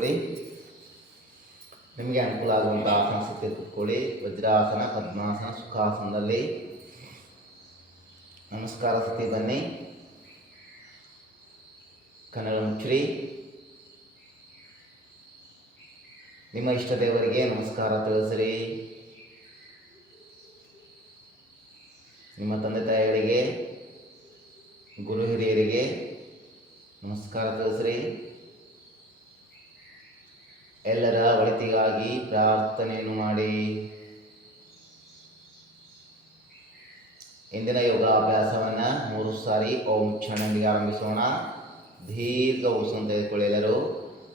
ಕೂತ್ಕೊಳ್ಳಿ. ನಿಮಗೆ ಅನುಕೂಲ ಆಗುವಂಥ ಆಸನ ಸ್ಥಿತಿ ಕೂತ್ಕೊಳ್ಳಿ. ವಜ್ರಾಸನ, ಪದ್ಮಾಸನ, ಸುಖಾಸನದಲ್ಲಿ ನಮಸ್ಕಾರ ಸ್ಥಿತಿ ಬನ್ನಿ. ಕನ್ನಡ ಮುಚ್ಚಿರಿ. ನಿಮ್ಮ ಇಷ್ಟ ದೇವರಿಗೆ ನಮಸ್ಕಾರ ತಿಳಿಸಿರಿ. ನಿಮ್ಮ ತಂದೆ ತಾಯಿಗಳಿಗೆ, ಗುರು ಹಿರಿಯರಿಗೆ ನಮಸ್ಕಾರ ತಿಳಿಸ್ರಿ. ಎಲ್ಲರ ಒಳಿತಿಗಾಗಿ ಪ್ರಾರ್ಥನೆಯನ್ನು ಮಾಡಿ. ಇಂದಿನ ಯೋಗಾಭ್ಯಾಸವನ್ನು 3 ಸಾರಿ ಓಂ ಕ್ಷಣಂದಿಗೆ ಆರಂಭಿಸೋಣ. ದೀರ್ಘ ಉಸಿರನ್ನು ತೆಗೆದುಕೊಳ್ಳಿ. ಎಲ್ಲರೂ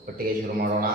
ಒಟ್ಟಿಗೆ ಶುರು ಮಾಡೋಣ.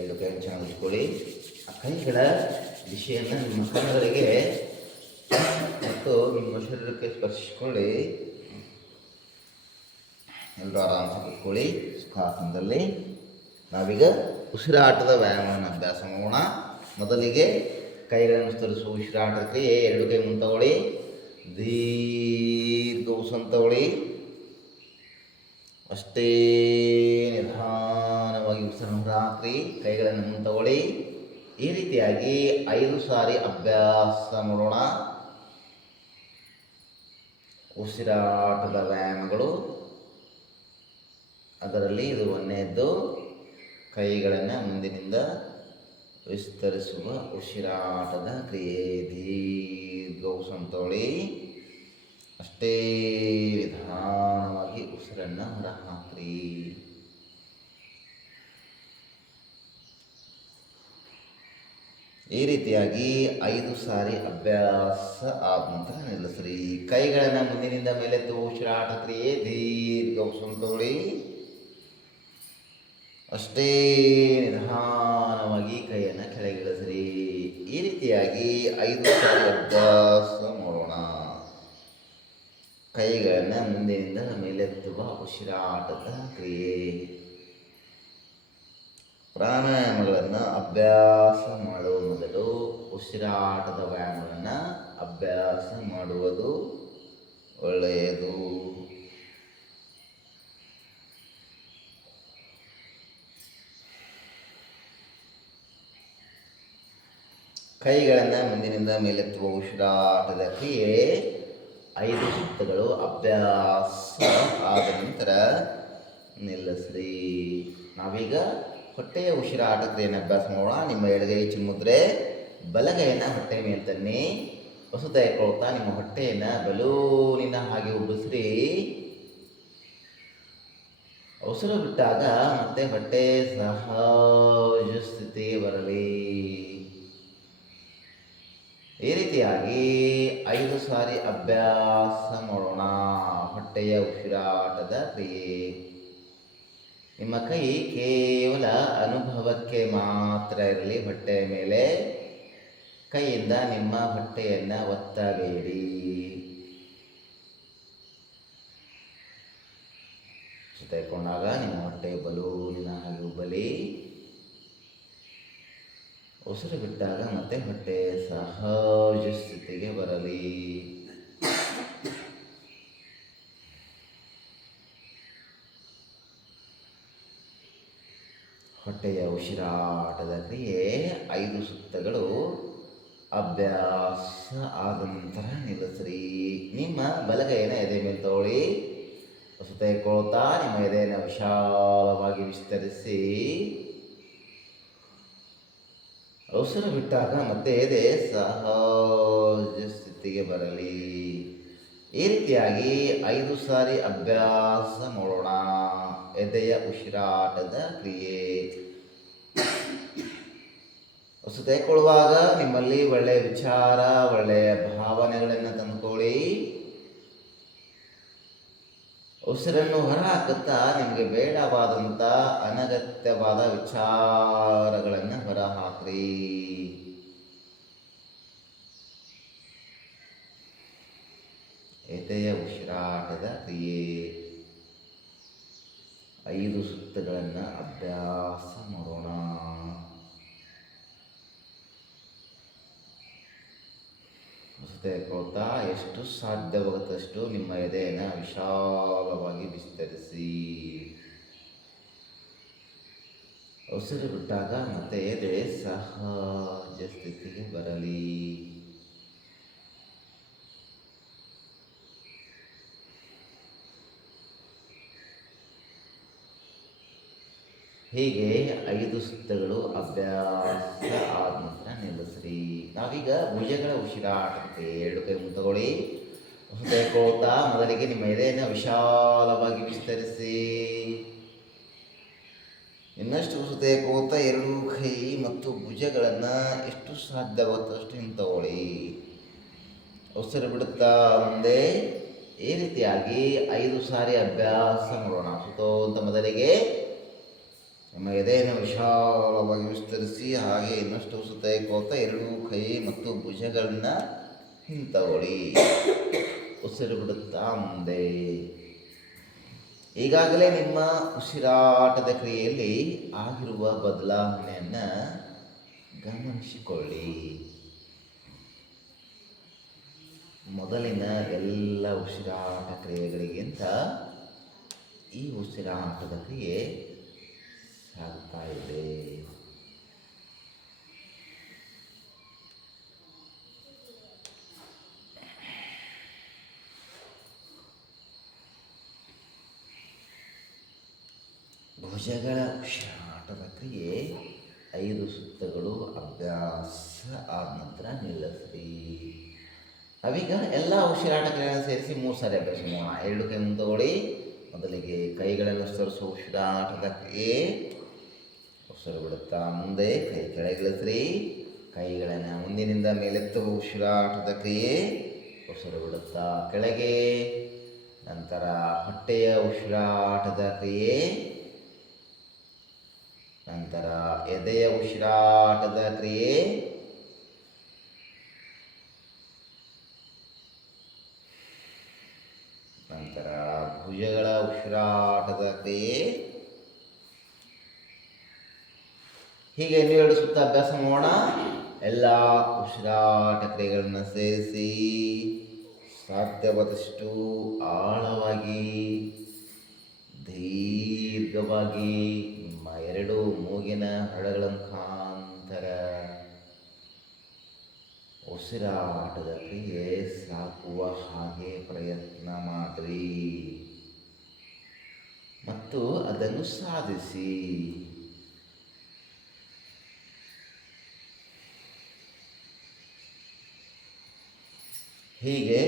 ಎರಡು ಕೈ ಚೆನ್ನಾಗಿಟ್ಕೊಳ್ಳಿ. ಆ ಕೈಗಳ ದಿಶೆಯನ್ನು ನಿಮ್ಮ ಕಣ್ಣುಗಳಿಗೆ ಮತ್ತು ನಿಮ್ಮ ಶರೀರಕ್ಕೆ ಸ್ಪರ್ಶಿಸಿಕೊಳ್ಳಿ. ಎಲ್ಲರೂ ಆರಾಮ ಕೂತ್ಕೊಳ್ಳಿ. ಸುಖಾಸನದಲ್ಲಿ ನಾವೀಗ ಉಸಿರಾಟದ ವ್ಯಾಯಾಮವನ್ನು ಅಭ್ಯಾಸ ಮಾಡೋಣ. ಮೊದಲಿಗೆ ಕೈಗಳನ್ನು ವಿಸ್ತರಿಸುವ ಉಸಿರಾಟ ಕ್ರಿಯೆ. ಎರಡು ಕೈ ಮುಂದೆ ತಗೊಳ್ಳಿ. ದೀರ್ಘ ಉಸಿರನ್ನು ತಗೊಳ್ಳಿ. ಅಷ್ಟೇ ನಿಧಾನವಾಗಿ ಉಸಿರನ್ನು ಹೊರಹಾಕ್ರಿ. ಕೈಗಳನ್ನು ಮುಂದೆ ತಗೊಳ್ಳಿ. ಈ ರೀತಿಯಾಗಿ 5 ಸಾರಿ ಅಭ್ಯಾಸ ಮಾಡೋಣ. ಉಸಿರಾಟದ ವ್ಯಾಯಾಮಗಳು. ಅದರಲ್ಲಿ ಇದು ಒಂದನೇದ್ದು, ಕೈಗಳನ್ನು ಮುಂದಿನಿಂದ ವಿಸ್ತರಿಸುವ ಉಸಿರಾಟದ ಕ್ರಿಯೆ. ದೀರ್ಘ ಉಸಿರನ್ನು ತಗೊಳ್ಳಿ. ಅಷ್ಟೇ ನಿಧಾನವಾಗಿ ಉಸಿರನ್ನು ಹೊರಹಾಕ್ರಿ. ಈ ರೀತಿಯಾಗಿ 5 ಸಾರಿ ಅಭ್ಯಾಸ ಆದ ನಂತರ ನಿಲ್ಲಿಸ್ರಿ. ಕೈಗಳನ್ನು ಮುಂದಿನಿಂದ ಮೇಲೆತ್ತು ಉಸಿರಾಟ ಕ್ರಿಯೆ. ದೀರ್ಘ ಉಸಿರನ್ನು ತಗೊಳ್ಳಿ. ಅಷ್ಟೇ ನಿಧಾನವಾಗಿ ಕೈಯನ್ನು ಕೆಳಗಿಳಿಸ್ರಿ. ಈ ರೀತಿಯಾಗಿ 5 ಸಾರಿ ಅಭ್ಯಾಸ ಮಾಡೋಣ. ಕೈಗಳನ್ನು ಮುಂದಿನಿಂದ ಮೇಲೆತ್ತುವ ಉಸಿರಾಟದ ಕ್ರಿಯೆ. ಪ್ರಾಣಾಯಾಮಗಳನ್ನು ಅಭ್ಯಾಸ ಮಾಡುವ ಮೊದಲು ಉಸಿರಾಟದ ವ್ಯಾಯಾಮಗಳನ್ನು ಅಭ್ಯಾಸ ಮಾಡುವುದು ಒಳ್ಳೆಯದು. ಕೈಗಳನ್ನು ಮುಂದಿನಿಂದ ಮೇಲೆತ್ತುವ ಉಸಿರಾಟದ ಕ್ರಿಯೆ 5 ಸುತ್ತುಗಳು ಅಭ್ಯಾಸ ಆದ ನಂತರ ನಿಲ್ಲಿಸ್ರಿ. ನಾವೀಗ ಹೊಟ್ಟೆಯ ಉಸಿರಾಟ ಕ್ರಿಯೆಯನ್ನು ಅಭ್ಯಾಸ ಮಾಡೋಣ. ನಿಮ್ಮ ಎಡಗೈ ಚಿನ್ಮುದ್ರೆ, ಬಲಗೈಯನ್ನು ಹೊಟ್ಟೆ ಮೇಲೆ ತನ್ನಿ. ಹೊಸ ತೆಗೆದುಕೊಳ್ತಾ ನಿಮ್ಮ ಹೊಟ್ಟೆಯನ್ನು ಬಲೂನಿನ ಹಾಗೆ ಉಬ್ಬಿಸ್ರಿ. ಉಸಿರು ಬಿಟ್ಟಾಗ ಮತ್ತೆ ಹೊಟ್ಟೆ ಸಹಜ ಸ್ಥಿತಿಗೆ ಬರಲಿ. ಈ ರೀತಿಯಾಗಿ 5 ಸಾರಿ ಅಭ್ಯಾಸ ಮಾಡೋಣ. ಹೊಟ್ಟೆಯ ಉಸಿರಾಟದ ಕ್ರಿಯೆ. ನಿಮ್ಮ ಕೈ ಕೇವಲ ಅನುಭವಕ್ಕೆ ಮಾತ್ರ ಇರಲಿ. ಹೊಟ್ಟೆಯ ಮೇಲೆ ಕೈಯಿಂದ ನಿಮ್ಮ ಹೊಟ್ಟೆಯನ್ನು ಒತ್ತಬೇಡಿ. ತೆಗೆದುಕೊಂಡಾಗ ನಿಮ್ಮ ಹೊಟ್ಟೆ ಬಲೂನಿನ ಹಾಗೆ ಉಬ್ಬಲಿ. ಉಸಿರು ಬಿಟ್ಟಾಗ ಮತ್ತೆ ಹೊಟ್ಟೆ ಸಹಜ ಸ್ಥಿತಿಗೆ ಬರಲಿ. ಹೊಟ್ಟೆಯ ಉಸಿರಾಟದ ಕ್ರಿಯೆ 5 ಸುತ್ತಗಳು ಅಭ್ಯಾಸ ಆದ ನಂತರ ನಿಲ್ಲಿಸ್ರಿ. ನಿಮ್ಮ ಬಲಗೈನ ಎದೆ ಮೇಲೆ ತಗೊಳ್ಳಿ. ತೆಗೆದುಕೊಳ್ತಾ ನಿಮ್ಮ ಎದೆಯನ್ನು ವಿಶಾಲವಾಗಿ ವಿಸ್ತರಿಸಿ ಉಸಿರು ಬಿಟ್ಟಾಗ ಮತ್ತೆ ಎದೆ ಸಹಜ ಸ್ಥಿತಿಗೆ ಬರಲಿ. ಈ ರೀತಿಯಾಗಿ 5 ಸಾರಿ ಅಭ್ಯಾಸ ಮಾಡೋಣ. ಎದೆಯ ಉಸಿರಾಟದ ಕ್ರಿಯೆ. ಉಸಿರು ತೆಗೆದುಕೊಳ್ಳುವಾಗ ನಿಮ್ಮಲ್ಲಿ ಒಳ್ಳೆಯ ವಿಚಾರ, ಒಳ್ಳೆಯ ಭಾವನೆಗಳನ್ನು ತಂದುಕೊಳ್ಳಿ. ಉಸಿರನ್ನು ಹೊರಹಾಕುತ್ತಾ ನಿಮಗೆ ಬೇಡವಾದಂಥ ಅನಗತ್ಯವಾದ ವಿಚಾರಗಳನ್ನು ಹೊರಹಾಕ್ರಿ. ಎದೆಯ ಉಸಿರಾಟದ ಕ್ರಿಯೆ 5 ಸುತ್ತುಗಳನ್ನು ಅಭ್ಯಾಸ ಮಾಡೋಣ. ತೆಗೆದುಕೊಳ್ತಾ ಎಷ್ಟು ಸಾಧ್ಯವಾಗುತ್ತಷ್ಟು ನಿಮ್ಮ ಎದೆಯನ್ನು ವಿಶಾಲವಾಗಿ ವಿಸ್ತರಿಸಿ. ಉಸಿರು ಬಿಟ್ಟಾಗ ಮತ್ತೆ ಎದೆ ಸಹಜ ಸ್ಥಿತಿಗೆ ಬರಲಿ. ಹೀಗೆ 5 ಸುತ್ತುಗಳು ಅಭ್ಯಾಸ ಆದ ನಂತರ ನಿಲ್ಲಿಸ್ರಿ. ನಾವೀಗ ಭುಜಗಳ ಉಸಿರಾಟಕ್ಕೆ 2 ಕೈ ಮುಂತಗೊಳ್ಳಿ. ತೆಗೆದುಕೊಳ್ತಾ ಮೊದಲಿಗೆ ನಿಮ್ಮ ಎದೆಯನ್ನು ವಿಶಾಲವಾಗಿ ವಿಸ್ತರಿಸಿ. ಇನ್ನಷ್ಟು ಉಸಿರು ತೆಗೆದುಕೊಳ್ತಾ 2 ಕೈ ಮತ್ತು ಭುಜಗಳನ್ನು ಎಷ್ಟು ಸಾಧ್ಯವಾಗುತ್ತಷ್ಟು ಹಿಂತಗೊಳ್ಳಿ. ಉಸಿರು ಬಿಡುತ್ತಾ ಮುಂದೆ ಈ ರೀತಿಯಾಗಿ 5 ಸಾರಿ ಅಭ್ಯಾಸ ಮಾಡೋಣ. ಅಂತ ಮೊದಲಿಗೆ ನಿಮ್ಮ ಎದೆಯನ್ನು ವಿಶಾಲವಾಗಿ ವಿಸ್ತರಿಸಿ, ಹಾಗೆ ಇನ್ನಷ್ಟು ಉಸಿರು ತೆಗೆದುಕೊಳ್ತಾ 2 ಕೈ ಮತ್ತು ಭುಜಗಳನ್ನು ಹಿಂತಗೊಳ್ಳಿ. ಉಸಿರು ಬಿಡುತ್ತಾ ಮುಂದೆ. ಈಗಾಗಲೇ ನಿಮ್ಮ ಉಸಿರಾಟದ ಕ್ರಿಯೆಯಲ್ಲಿ ಆಗಿರುವ ಬದಲಾವಣೆಯನ್ನು ಗಮನಿಸಿಕೊಳ್ಳಿ. ಮೊದಲಿನ ಎಲ್ಲ ಉಸಿರಾಟ ಕ್ರಿಯೆಗಳಿಗಿಂತ ಈ ಉಸಿರಾಟದ ಕ್ರಿಯೆ ಸಾಗ್ತಾ ಇದೆ. ಭುಜಗಳ ಉಸಿರಾಟದ ಕ್ರಿಯೆ 5 ಸುತ್ತುಗಳು ಅಭ್ಯಾಸ ಆದ ನಂತರ ನಿಲ್ಲಿಸ್ರಿ. ಅವೀಗ ಎಲ್ಲ ಉಸಿರಾಟ ಕ್ರಿಯೆಗಳನ್ನು ಸೇರಿಸಿ 3 ಸಾರಿ ಅಭ್ಯಾಸ ಮಾಡೋಣ. 2 ಕೈ ಮುಂತಗೊಳ್ಳಿ. ಮೊದಲಿಗೆ ಕೈಗಳನ್ನು ವಿಸ್ತರಿಸುವ ಉಸಿರಾಟದ ಕ್ರಿಯೆ. ಉಸಿರು ಬಿಡುತ್ತಾ ಮುಂದೆ ಕೈ ಕೆಳಗಿಳಿಸ್ರಿ. ಕೈಗಳನ್ನು ಮುಂದಿನಿಂದ ಮೇಲೆತ್ತುವ ಉಸಿರಾಟದ ಕ್ರಿಯೆ. ಉಸಿರು ಬಿಡುತ್ತಾ ಕೆಳಗೆ. ನಂತರ ಹೊಟ್ಟೆಯ ಉಸಿರಾಟದ ಕ್ರಿಯೆ. ನಂತರ ಎದೆಯ ಉಸಿರಾಟದ ಕ್ರಿಯೆ. ನಂತರ ಭುಜಗಳ ಉಸಿರಾಟದ ಕ್ರಿಯೆ. ಹೀಗೆ 2 ಸುತ್ತ ಅಭ್ಯಾಸ ಮಾಡೋಣ. ಎಲ್ಲ ಉಸಿರಾಟ ಕ್ರಿಯೆಗಳನ್ನು ಸೇರಿಸಿ ಸಾಧ್ಯವಾದಷ್ಟು ಆಳವಾಗಿ ದೀರ್ಘವಾಗಿ ನಿಮ್ಮ 2 ಮೂಗಿನ ಹರಳುಗಳ ಮುಖಾಂತರ ಉಸಿರಾಟದ ಕ್ರಿಯೆ ಸಾಕುವ ಹಾಗೆ ಪ್ರಯತ್ನ ಮಾಡಿರಿ ಮತ್ತು ಅದನ್ನು ಸಾಧಿಸಿ. ಹೀಗೆ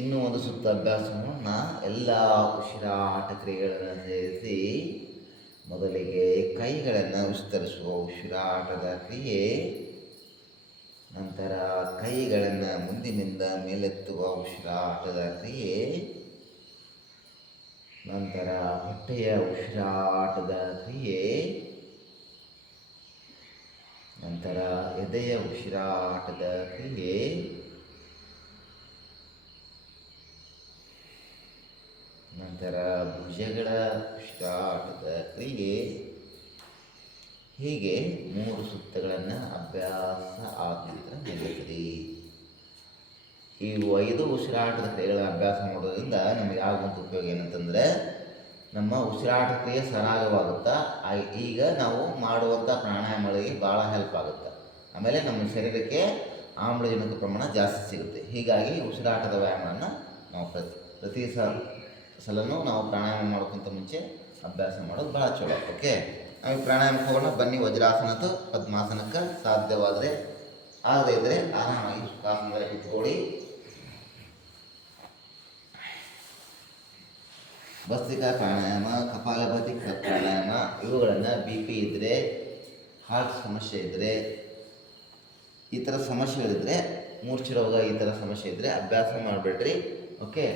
ಇನ್ನೂ 1 ಸುತ್ತ ಅಭ್ಯಾಸವನ್ನು ಎಲ್ಲ ಉಸಿರಾಟ ಕ್ರಿಯೆಗಳನ್ನು ಸೇರಿಸಿ ಮೊದಲಿಗೆ ಕೈಗಳನ್ನು ವಿಸ್ತರಿಸುವ ಉಸಿರಾಟದ ಕ್ರಿಯೆ. ನಂತರ ಕೈಗಳನ್ನು ಮುಂದಿನಿಂದ ಮೇಲೆತ್ತುವ ಉಸಿರಾಟದ ಕ್ರಿಯೆ. ನಂತರ ಹೊಟ್ಟೆಯ ಉಸಿರಾಟದ ಕ್ರಿಯೆ. ನಂತರ ಎದೆಯ ಉಸಿರಾಟದ ಕ್ರಿಯೆ. ನಂತರ ಭುಜಗಳ ಉಸಿರಾಟದ ಕ್ರಿಯೆ. ಹೀಗೆ 3 ಸುತ್ತುಗಳನ್ನು ಅಭ್ಯಾಸ ಆದ ನಂತರ ನಿಲ್ಲಿಸಿರಿ. ಈ 5 ಉಸಿರಾಟದ ಕ್ರಿಯೆಗಳ ಅಭ್ಯಾಸ ಮಾಡೋದ್ರಿಂದ ನಮಗೆ ಆಗುವಂಥ ಉಪಯೋಗ ಏನಂತಂದರೆ ನಮ್ಮ ಉಸಿರಾಟ ಕ್ರಿಯೆ ಸರಾಗವಾಗುತ್ತಾ. ಈಗ ನಾವು ಮಾಡುವಂಥ ಪ್ರಾಣಾಯಾಮಗಳಿಗೆ ಭಾಳ ಹೆಲ್ಪ್ ಆಗುತ್ತೆ. ಆಮೇಲೆ ನಮ್ಮ ಶರೀರಕ್ಕೆ ಆಮ್ಲಜನಕ ಪ್ರಮಾಣ ಜಾಸ್ತಿ ಸಿಗುತ್ತೆ. ಹೀಗಾಗಿ ಉಸಿರಾಟದ ವ್ಯಾಯಾಮವನ್ನು ನಾವು ಸಲನೂ ನಾವು ಪ್ರಾಣಾಯಾಮ ಮಾಡೋಕ್ಕಿಂತ ಮುಂಚೆ ಅಭ್ಯಾಸ ಮಾಡೋದು ಭಾಳ ಚಲೋ. ಓಕೆ, ನಾವು ಪ್ರಾಣಾಯಾಮಕ್ಕೆ ಹೋಗೋಣ ಬನ್ನಿ. ವಜ್ರಾಸನದ ಪದ್ಮಾಸನಕ್ಕೆ ಸಾಧ್ಯವಾದರೆ, ಆಗದೇ ಇದ್ದರೆ ಆರಾಮಾಗಿ ಸುಖಾಸನದಲ್ಲಿ ಇಟ್ಕೊಳ್ಳಿ. ಭಸ್ತ್ರಿಕಾ ಪ್ರಾಣಾಯಾಮ, ಕಪಾಲಭಾತಿ ಪ್ರಾಣಾಯಾಮ ಇವುಗಳನ್ನು ಬಿ ಪಿ ಇದ್ದರೆ, ಹಾರ್ಟ್ ಸಮಸ್ಯೆ ಇದ್ದರೆ, ಈ ಥರ ಸಮಸ್ಯೆಗಳಿದ್ದರೆ, ಮೂರ್ಛೆ ರೋಗ ಈ ಥರ ಸಮಸ್ಯೆ ಇದ್ದರೆ ಅಭ್ಯಾಸ ಮಾಡಿಬಿಡ್ರಿ. ಓಕೆ,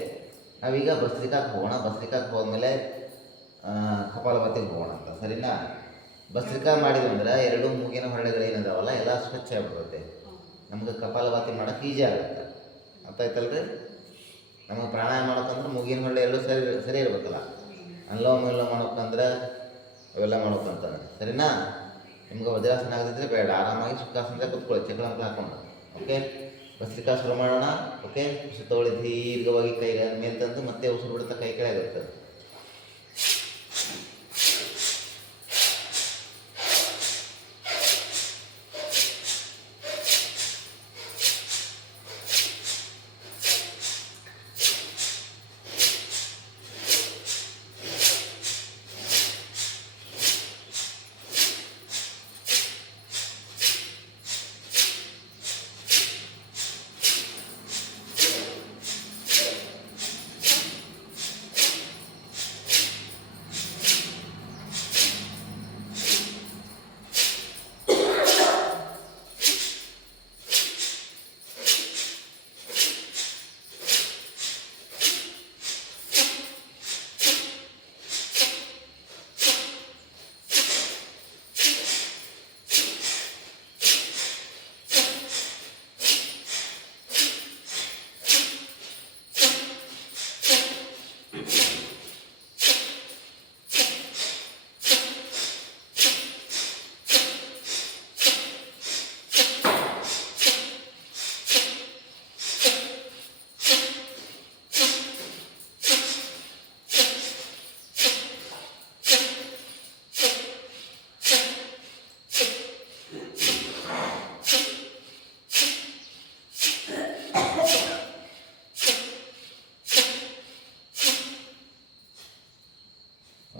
ನಾವೀಗ ಭಸ್ತ್ರಿಕಾಕ್ಕೆ ಹೋಗೋಣ. ಭಸ್ತ್ರಿಕಾಕ್ಕೆ ಹೋದ್ಮೇಲೆ ಕಪಾಲಭಾತಿಗೆ ಹೋಗೋಣ ಅಂತ, ಸರಿನಾ? ಭಸ್ತ್ರಿಕಾ ಮಾಡಿದಂದ್ರೆ ಎರಡು ಮೂಗಿನ ಹೊರಳೆಗಳೇನಿದಾವಲ್ಲ ಎಲ್ಲ ಸ್ವಚ್ಛ ಆಗಿಬಿಡುತ್ತೆ. ನಮ್ಗೆ ಕಪಾಲಭಾತಿ ಮಾಡೋಕೆ ಈಜಿ ಆಗುತ್ತೆ. ಅರ್ಥ ಆಯ್ತಲ್ರಿ? ನಮಗೆ ಪ್ರಾಣಾಯಾಮ ಮಾಡೋಕ್ಕಂದ್ರೆ ಮೂಗಿನ ಹೊರಳೆ ಎರಡು ಸರಿ ಇರ್ಬೇಕಲ್ಲ. ಅಲ್ಲೋಮ ವಿಲೋಮ ಮಾಡೋಕ್ಕಂದ್ರೆ ಅವೆಲ್ಲ ಮಾಡೋಕ್ಕಂತಾರೆ, ಸರಿನಾ? ನಿಮ್ಗೆ ವಜ್ರಾಸನ ಆಗದಿದ್ದರೆ ಬೇಡ, ಆರಾಮಾಗಿ ಸುಖಾಸನದಾಗ ಕೂತ್ಕೊಳ್ಳಿ ಚಕ್ರಂತ ಹಾಕೊಂಡು. ಓಕೆ, ಭಸ್ತ್ರಿಕಾ ಶುರು ಮಾಡೋಣ. ಓಕೆ, ಉಸಿರು ತಗೊಳ್ಳಿ ದೀರ್ಘವಾಗಿ, ಕೈಗಳ ಮೇಲೆ ತಂದು ಮತ್ತೆ ಉಸಿರು ಬಿಡುತ್ತಾ ಕೈ ಕೆಳಗೆ ಆಗುತ್ತೆ.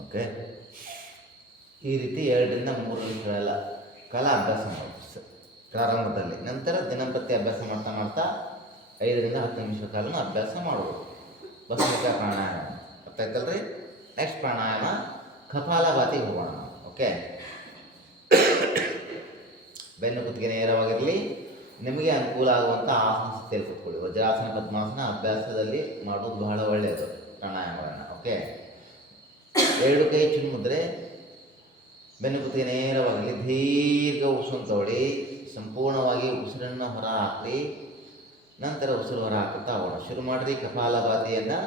ಓಕೆ, ಈ ರೀತಿ 2 ರಿಂದ 3 ನಿಮಿಷಗಳೆಲ್ಲ ಕಾಲ ಅಭ್ಯಾಸ ಮಾಡಿ ಪ್ರಾರಂಭದಲ್ಲಿ. ನಂತರ ದಿನಂಪ್ರತಿ ಅಭ್ಯಾಸ ಮಾಡ್ತಾ ಮಾಡ್ತಾ 5 ರಿಂದ 10 ನಿಮಿಷ ಕಾಲನ ಅಭ್ಯಾಸ ಮಾಡ್ಬೋದು. ಭಸ್ತ್ರಿಕಾ ಪ್ರಾಣಾಯಾಮ ಅರ್ಥ ಆಯ್ತಲ್ರಿ? ನೆಕ್ಸ್ಟ್ ಪ್ರಾಣಾಯಾಮ ಕಪಾಲಭಾತಿಗೆ ಹೋಗೋಣ. ಓಕೆ, ಬೆನ್ನು ಕುತ್ತಿಗೆ ನೇರವಾಗಿರಲಿ. ನಿಮಗೆ ಅನುಕೂಲ ಆಗುವಂಥ ಆಸನ ಸ್ಥಿತಿಯಲ್ಲಿ ಕೂತ್ಕೊಳ್ಳಿ. ವಜ್ರಾಸನ ಪದ್ಮಾಸನ ಅಭ್ಯಾಸದಲ್ಲಿ ಮಾಡೋದು ಬಹಳ ಒಳ್ಳೆಯದು ಪ್ರಾಣಾಯಾಮಗಳನ್ನು. ಓಕೆ, 2 ಕೈ ಚಿನ್ಮುದ್ರೆ, ಬೆನ್ನು ಕುತ್ತಿಗೆ ನೇರವಾಗಲಿ. ದೀರ್ಘ ಉಸಿರನ್ನು ತಗೊಳ್ಳಿ, ಸಂಪೂರ್ಣವಾಗಿ ಉಸಿರನ್ನು ಹೊರ ಹಾಕಿ, ನಂತರ ಉಸಿರು ಹೊರ ಹಾಕುತ್ತಾ ಹೋಗೋಣ. ಶುರು ಮಾಡಿರಿ ಕಪಾಲಭಾತಿಯನ್ನು.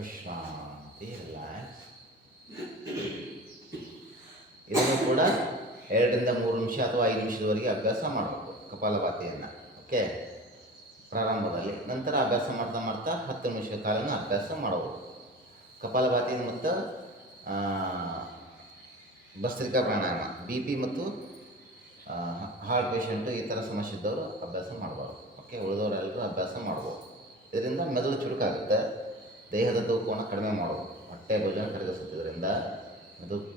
ವಿಶ್ರಾಂತಿ, ರಿಲ್ಯಾಕ್ಸ್. ಇದನ್ನು ಕೂಡ 2-3 ನಿಮಿಷ ಅಥವಾ 5 ನಿಮಿಷದವರೆಗೆ ಅಭ್ಯಾಸ ಮಾಡಬೇಕು ಕಪಾಲಭಾತಿಯನ್ನು. ಓಕೆ, ಪ್ರಾರಂಭದಲ್ಲಿ. ನಂತರ ಅಭ್ಯಾಸ ಮಾಡ್ತಾ ಮಾಡ್ತಾ 10 ನಿಮಿಷ ಕಾಲನ ಅಭ್ಯಾಸ ಮಾಡಬಹುದು. ಕಪಾಲಭಾತಿ ಮತ್ತು ಭಸ್ತ್ರಿಕಾ ಪ್ರಾಣಾಯಾಮ, BP ಮತ್ತು ಹಾರ್ಟ್ ಪೇಷಂಟು ಈ ಥರ ಸಮಸ್ಯೆ ಇದ್ದವರು ಅಭ್ಯಾಸ ಮಾಡಬಾರ್ದು. ಓಕೆ, ಉಳಿದವರೆಲ್ಲರೂ ಅಭ್ಯಾಸ ಮಾಡ್ಬೋದು. ಇದರಿಂದ ಮೆದುಳು ಚುರುಕಾಗುತ್ತೆ, ದೇಹದ ತೂಕವನ್ನು ಕಡಿಮೆ ಮಾಡೋದು, ಹೊಟ್ಟೆ ಭೋಜನ ಕರಗಿಸುತ್ತಿದ್ದರಿಂದ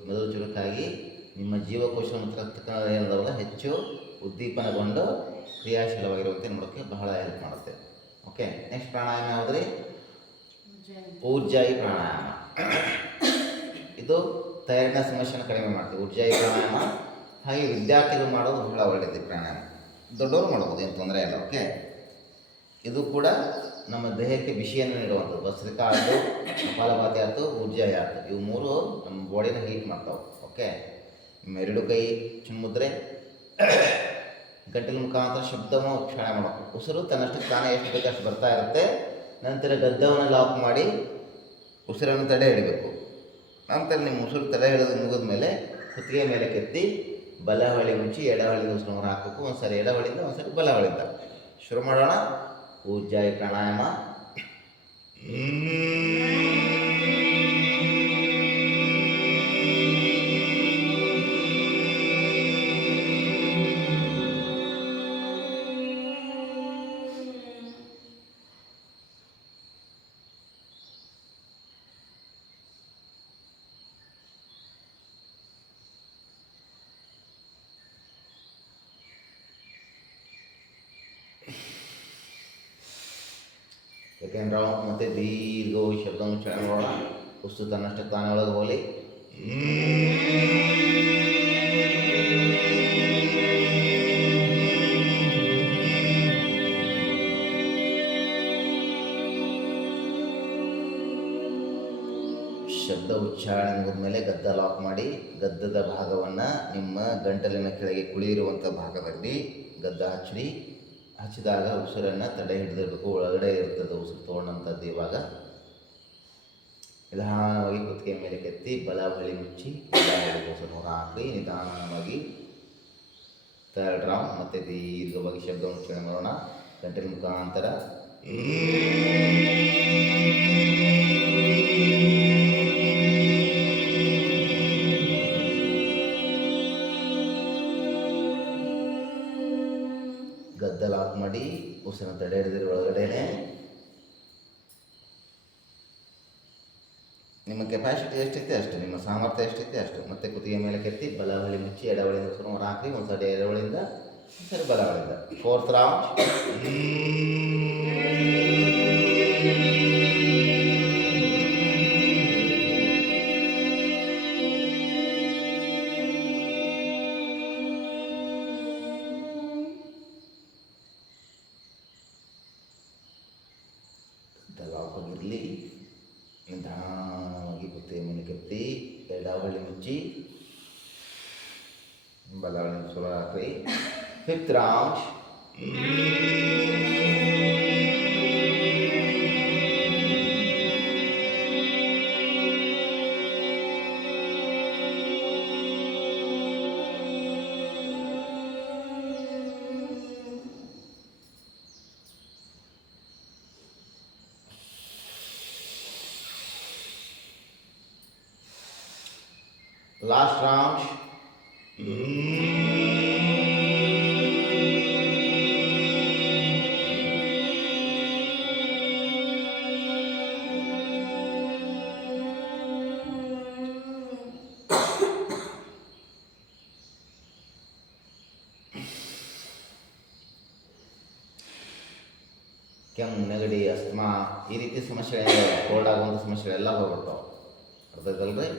ಮೆದುಳು ಚುರುಕಾಗಿ ನಿಮ್ಮ ಜೀವಕೋಶ ಮತ್ತು ರಕ್ತಕಣಗಳು ಏನದವಲ್ಲ ಹೆಚ್ಚು ಉದ್ದೀಪನಗೊಂಡು ಕ್ರಿಯಾಶೀಲವಾಗಿರುವಂತೆ ನೋಡೋಕ್ಕೆ ಬಹಳ ಹೆಲ್ಪ್ ಮಾಡುತ್ತೆ. ಓಕೆ, ನೆಕ್ಸ್ಟ್ ಪ್ರಾಣಾಯಾಮ ಯಾವುದ್ರಿ? ಊರ್ಜಾಯಿ ಪ್ರಾಣಾಯಾಮ. ಇದು ಥೈರಾಯ್ಡ್ನ ಸಮಸ್ಯೆಯನ್ನು ಕಡಿಮೆ ಮಾಡ್ತೀವಿ. ಊರ್ಜಾಯಿ ಪ್ರಾಣಾಯಾಮ ಹಾಗೆ ವಿದ್ಯಾರ್ಥಿಗಳು ಮಾಡೋದು ಬಹಳ ಒಳ್ಳೆಯದು. ಪ್ರಾಣಾಯಾಮ ದೊಡ್ಡವರು ಮಾಡ್ಬೋದು, ಏನು ತೊಂದರೆ ಇಲ್ಲ. ಓಕೆ, ಇದು ಕೂಡ ನಮ್ಮ ದೇಹಕ್ಕೆ ಬಿಸಿಯನ್ನು ನೀಡುವಂಥದ್ದು. ಭಸ್ತ್ರಿಕಾ ಆಯಿತು, ಕಪಾಲಭಾತಿ ಆಯಿತು, ಊರ್ಜಾಯಿ ಆಯಿತು, ಇವು 3 ನಮ್ಮ ಬಾಡಿನ ಹೀಟ್ ಮಾಡ್ತಾವೆ. ಓಕೆ, ನಿಮ್ಮ 2 ಕೈ ಚಿನ್ಮುದ್ರೆ, ಗಂಟಲ ಮುಖಾಂತರ ಶಬ್ದವನ್ನು ಉಚ್ಚಾರಣೆ ಮಾಡಬೇಕು. ಉಸಿರು ತನ್ನಷ್ಟಕ್ಕೆ ತಾನೇ ಎಷ್ಟು ಬೇಕಷ್ಟು ಬರ್ತಾ ಇರುತ್ತೆ. ನಂತರ ಗದ್ದವನ್ನು ಲಾಕ್ ಮಾಡಿ ಉಸಿರನ್ನು ತಡೆ ಹಿಡಿಬೇಕು. ನಂತರ ನಿಮ್ಮ ಉಸಿರು ತಡೆ ಹಿಡಿದು ಮುಗಿದ ಮೇಲೆ ಕುತ್ತಿಗೆ ಮೇಲೆ ಕೆತ್ತಿ ಬಲ ಹೊಳಿ ಮುಚ್ಚಿ ಎಡ ಹೊಳಿಯಿಂದ ಉಸಿರನ್ನು ಹಾಕಬೇಕು. ಒಂದು ಸಾರಿ ಎಡ ಹೊಳಿಯಿಂದ, ಒಂದು ಸಾರಿ ಬಲ ಹೊಳಿಯಿಂದ. ಶುರು ಮಾಡೋಣ. ಊರ್ಜಾಯಿ ಪ್ರಾಣಾಯಾಮ. Second round. ಮತ್ತು ದೀರ್ಘವಾಗಿ ಶಬ್ದವನ್ನು ಉಚ್ಚಾರಣೆ ಮಾಡೋಣ. ಉಸಿರು ತನ್ನಷ್ಟಕ್ಕೆ ತಾನೇ ಒಳಗೆ ಹೋಗಲಿ. ಶಬ್ದ ಉಚ್ಚಾರಣೆ ಮುಗಿದ ಮೇಲೆ ಗದ್ದ ಲಾಕ್ ಮಾಡಿ ಗದ್ದದ ಭಾಗವನ್ನು ನಿಮ್ಮ ಗಂಟಲಿನ ಕೆಳಗೆ ಕುಳಿಯಿರುವಂಥ ಭಾಗದಲ್ಲಿ ಗದ್ದ ಹಚ್ಚಿದಾಗ ಉಸಿರನ್ನು ತಡೆ ಹಿಡಿದಿರಬೇಕು. ಒಳಗಡೆ ಇರ್ತದೆ ಉಸಿರು ತೊಗೊಂಡಂಥದ್ದು. ಇವಾಗ ನಿಧಾನವಾಗಿ ಕುತ್ತಿಗೆ ಮೇಲೆ ಕೆತ್ತಿ ಬಲ ಬಳಿ ಮುಚ್ಚಿ ಉಸಿರು ಹಾಕಿ ನಿಧಾನವಾಗಿ ಥರ್ಡ್ ರೌಂಡ್. ಮತ್ತು ದೀರ್ಘವಾಗಿ ಶಬ್ದವನ್ನು ಉಚ್ಚಾರಣೆ ಮಾಡೋಣ. ಗಂಟಲಿನ ಮುಖಾಂತರ ಗದ್ದ ಲಾಕ್ ಮಾಡಿ ಉಸಿರನ್ನು ತಡೆ ಹಿಡಿದಿರೋ ಒಳಗಡೆನೆ. ನಿಮ್ಮ ಕೆಪಾಸಿಟಿ ಎಷ್ಟೈತೆ ಅಷ್ಟು, ನಿಮ್ಮ ಸಾಮರ್ಥ್ಯ ಎಷ್ಟೈತೆ ಅಷ್ಟು. ಮತ್ತೆ ಕುತ್ತಿಗೆ ಮೇಲೆ ಕೆತ್ತಿ ಬಲ ಹೊಳಿ ಮುಚ್ಚಿ ಎಡ ಹೊಳಿಯಿಂದ ಉಸಿರು ಹಾಕಿ ಒಂದು ಸರಿ ಎಡ ಹೊಳಿಯಿಂದ, ಒಂದು ಸರಿ ಬಲ ಹೊಳಿಯಿಂದ. Fourth round. ಲಾಕಾಗಿರಲಿ. ನಿಧಾನವಾಗಿ ಕುತ್ತಿಗೆ ಮೇಲೆ ಕೆತ್ತಿ ಎಡ ಹೊಳಿ ಮುಚ್ಚಿ ಬಲ ಹೊಳಿ ಸುರ ಹಾಕಿ. Fifth round. Last round. ಕೆಮ್ಮು, ನೆಗಡಿ, ಅಸ್ತಮಾ ಈ ರೀತಿ ಸಮಸ್ಯೆಗಳಿಂದ ಕೋಲ್ಡ್ ಆಗುವಂಥ ಸಮಸ್ಯೆಗಳೆಲ್ಲ ಹೋಗ್ಬಿಡ್ತಾವೆ. ಅರ್ಥದಲ್ರಿ?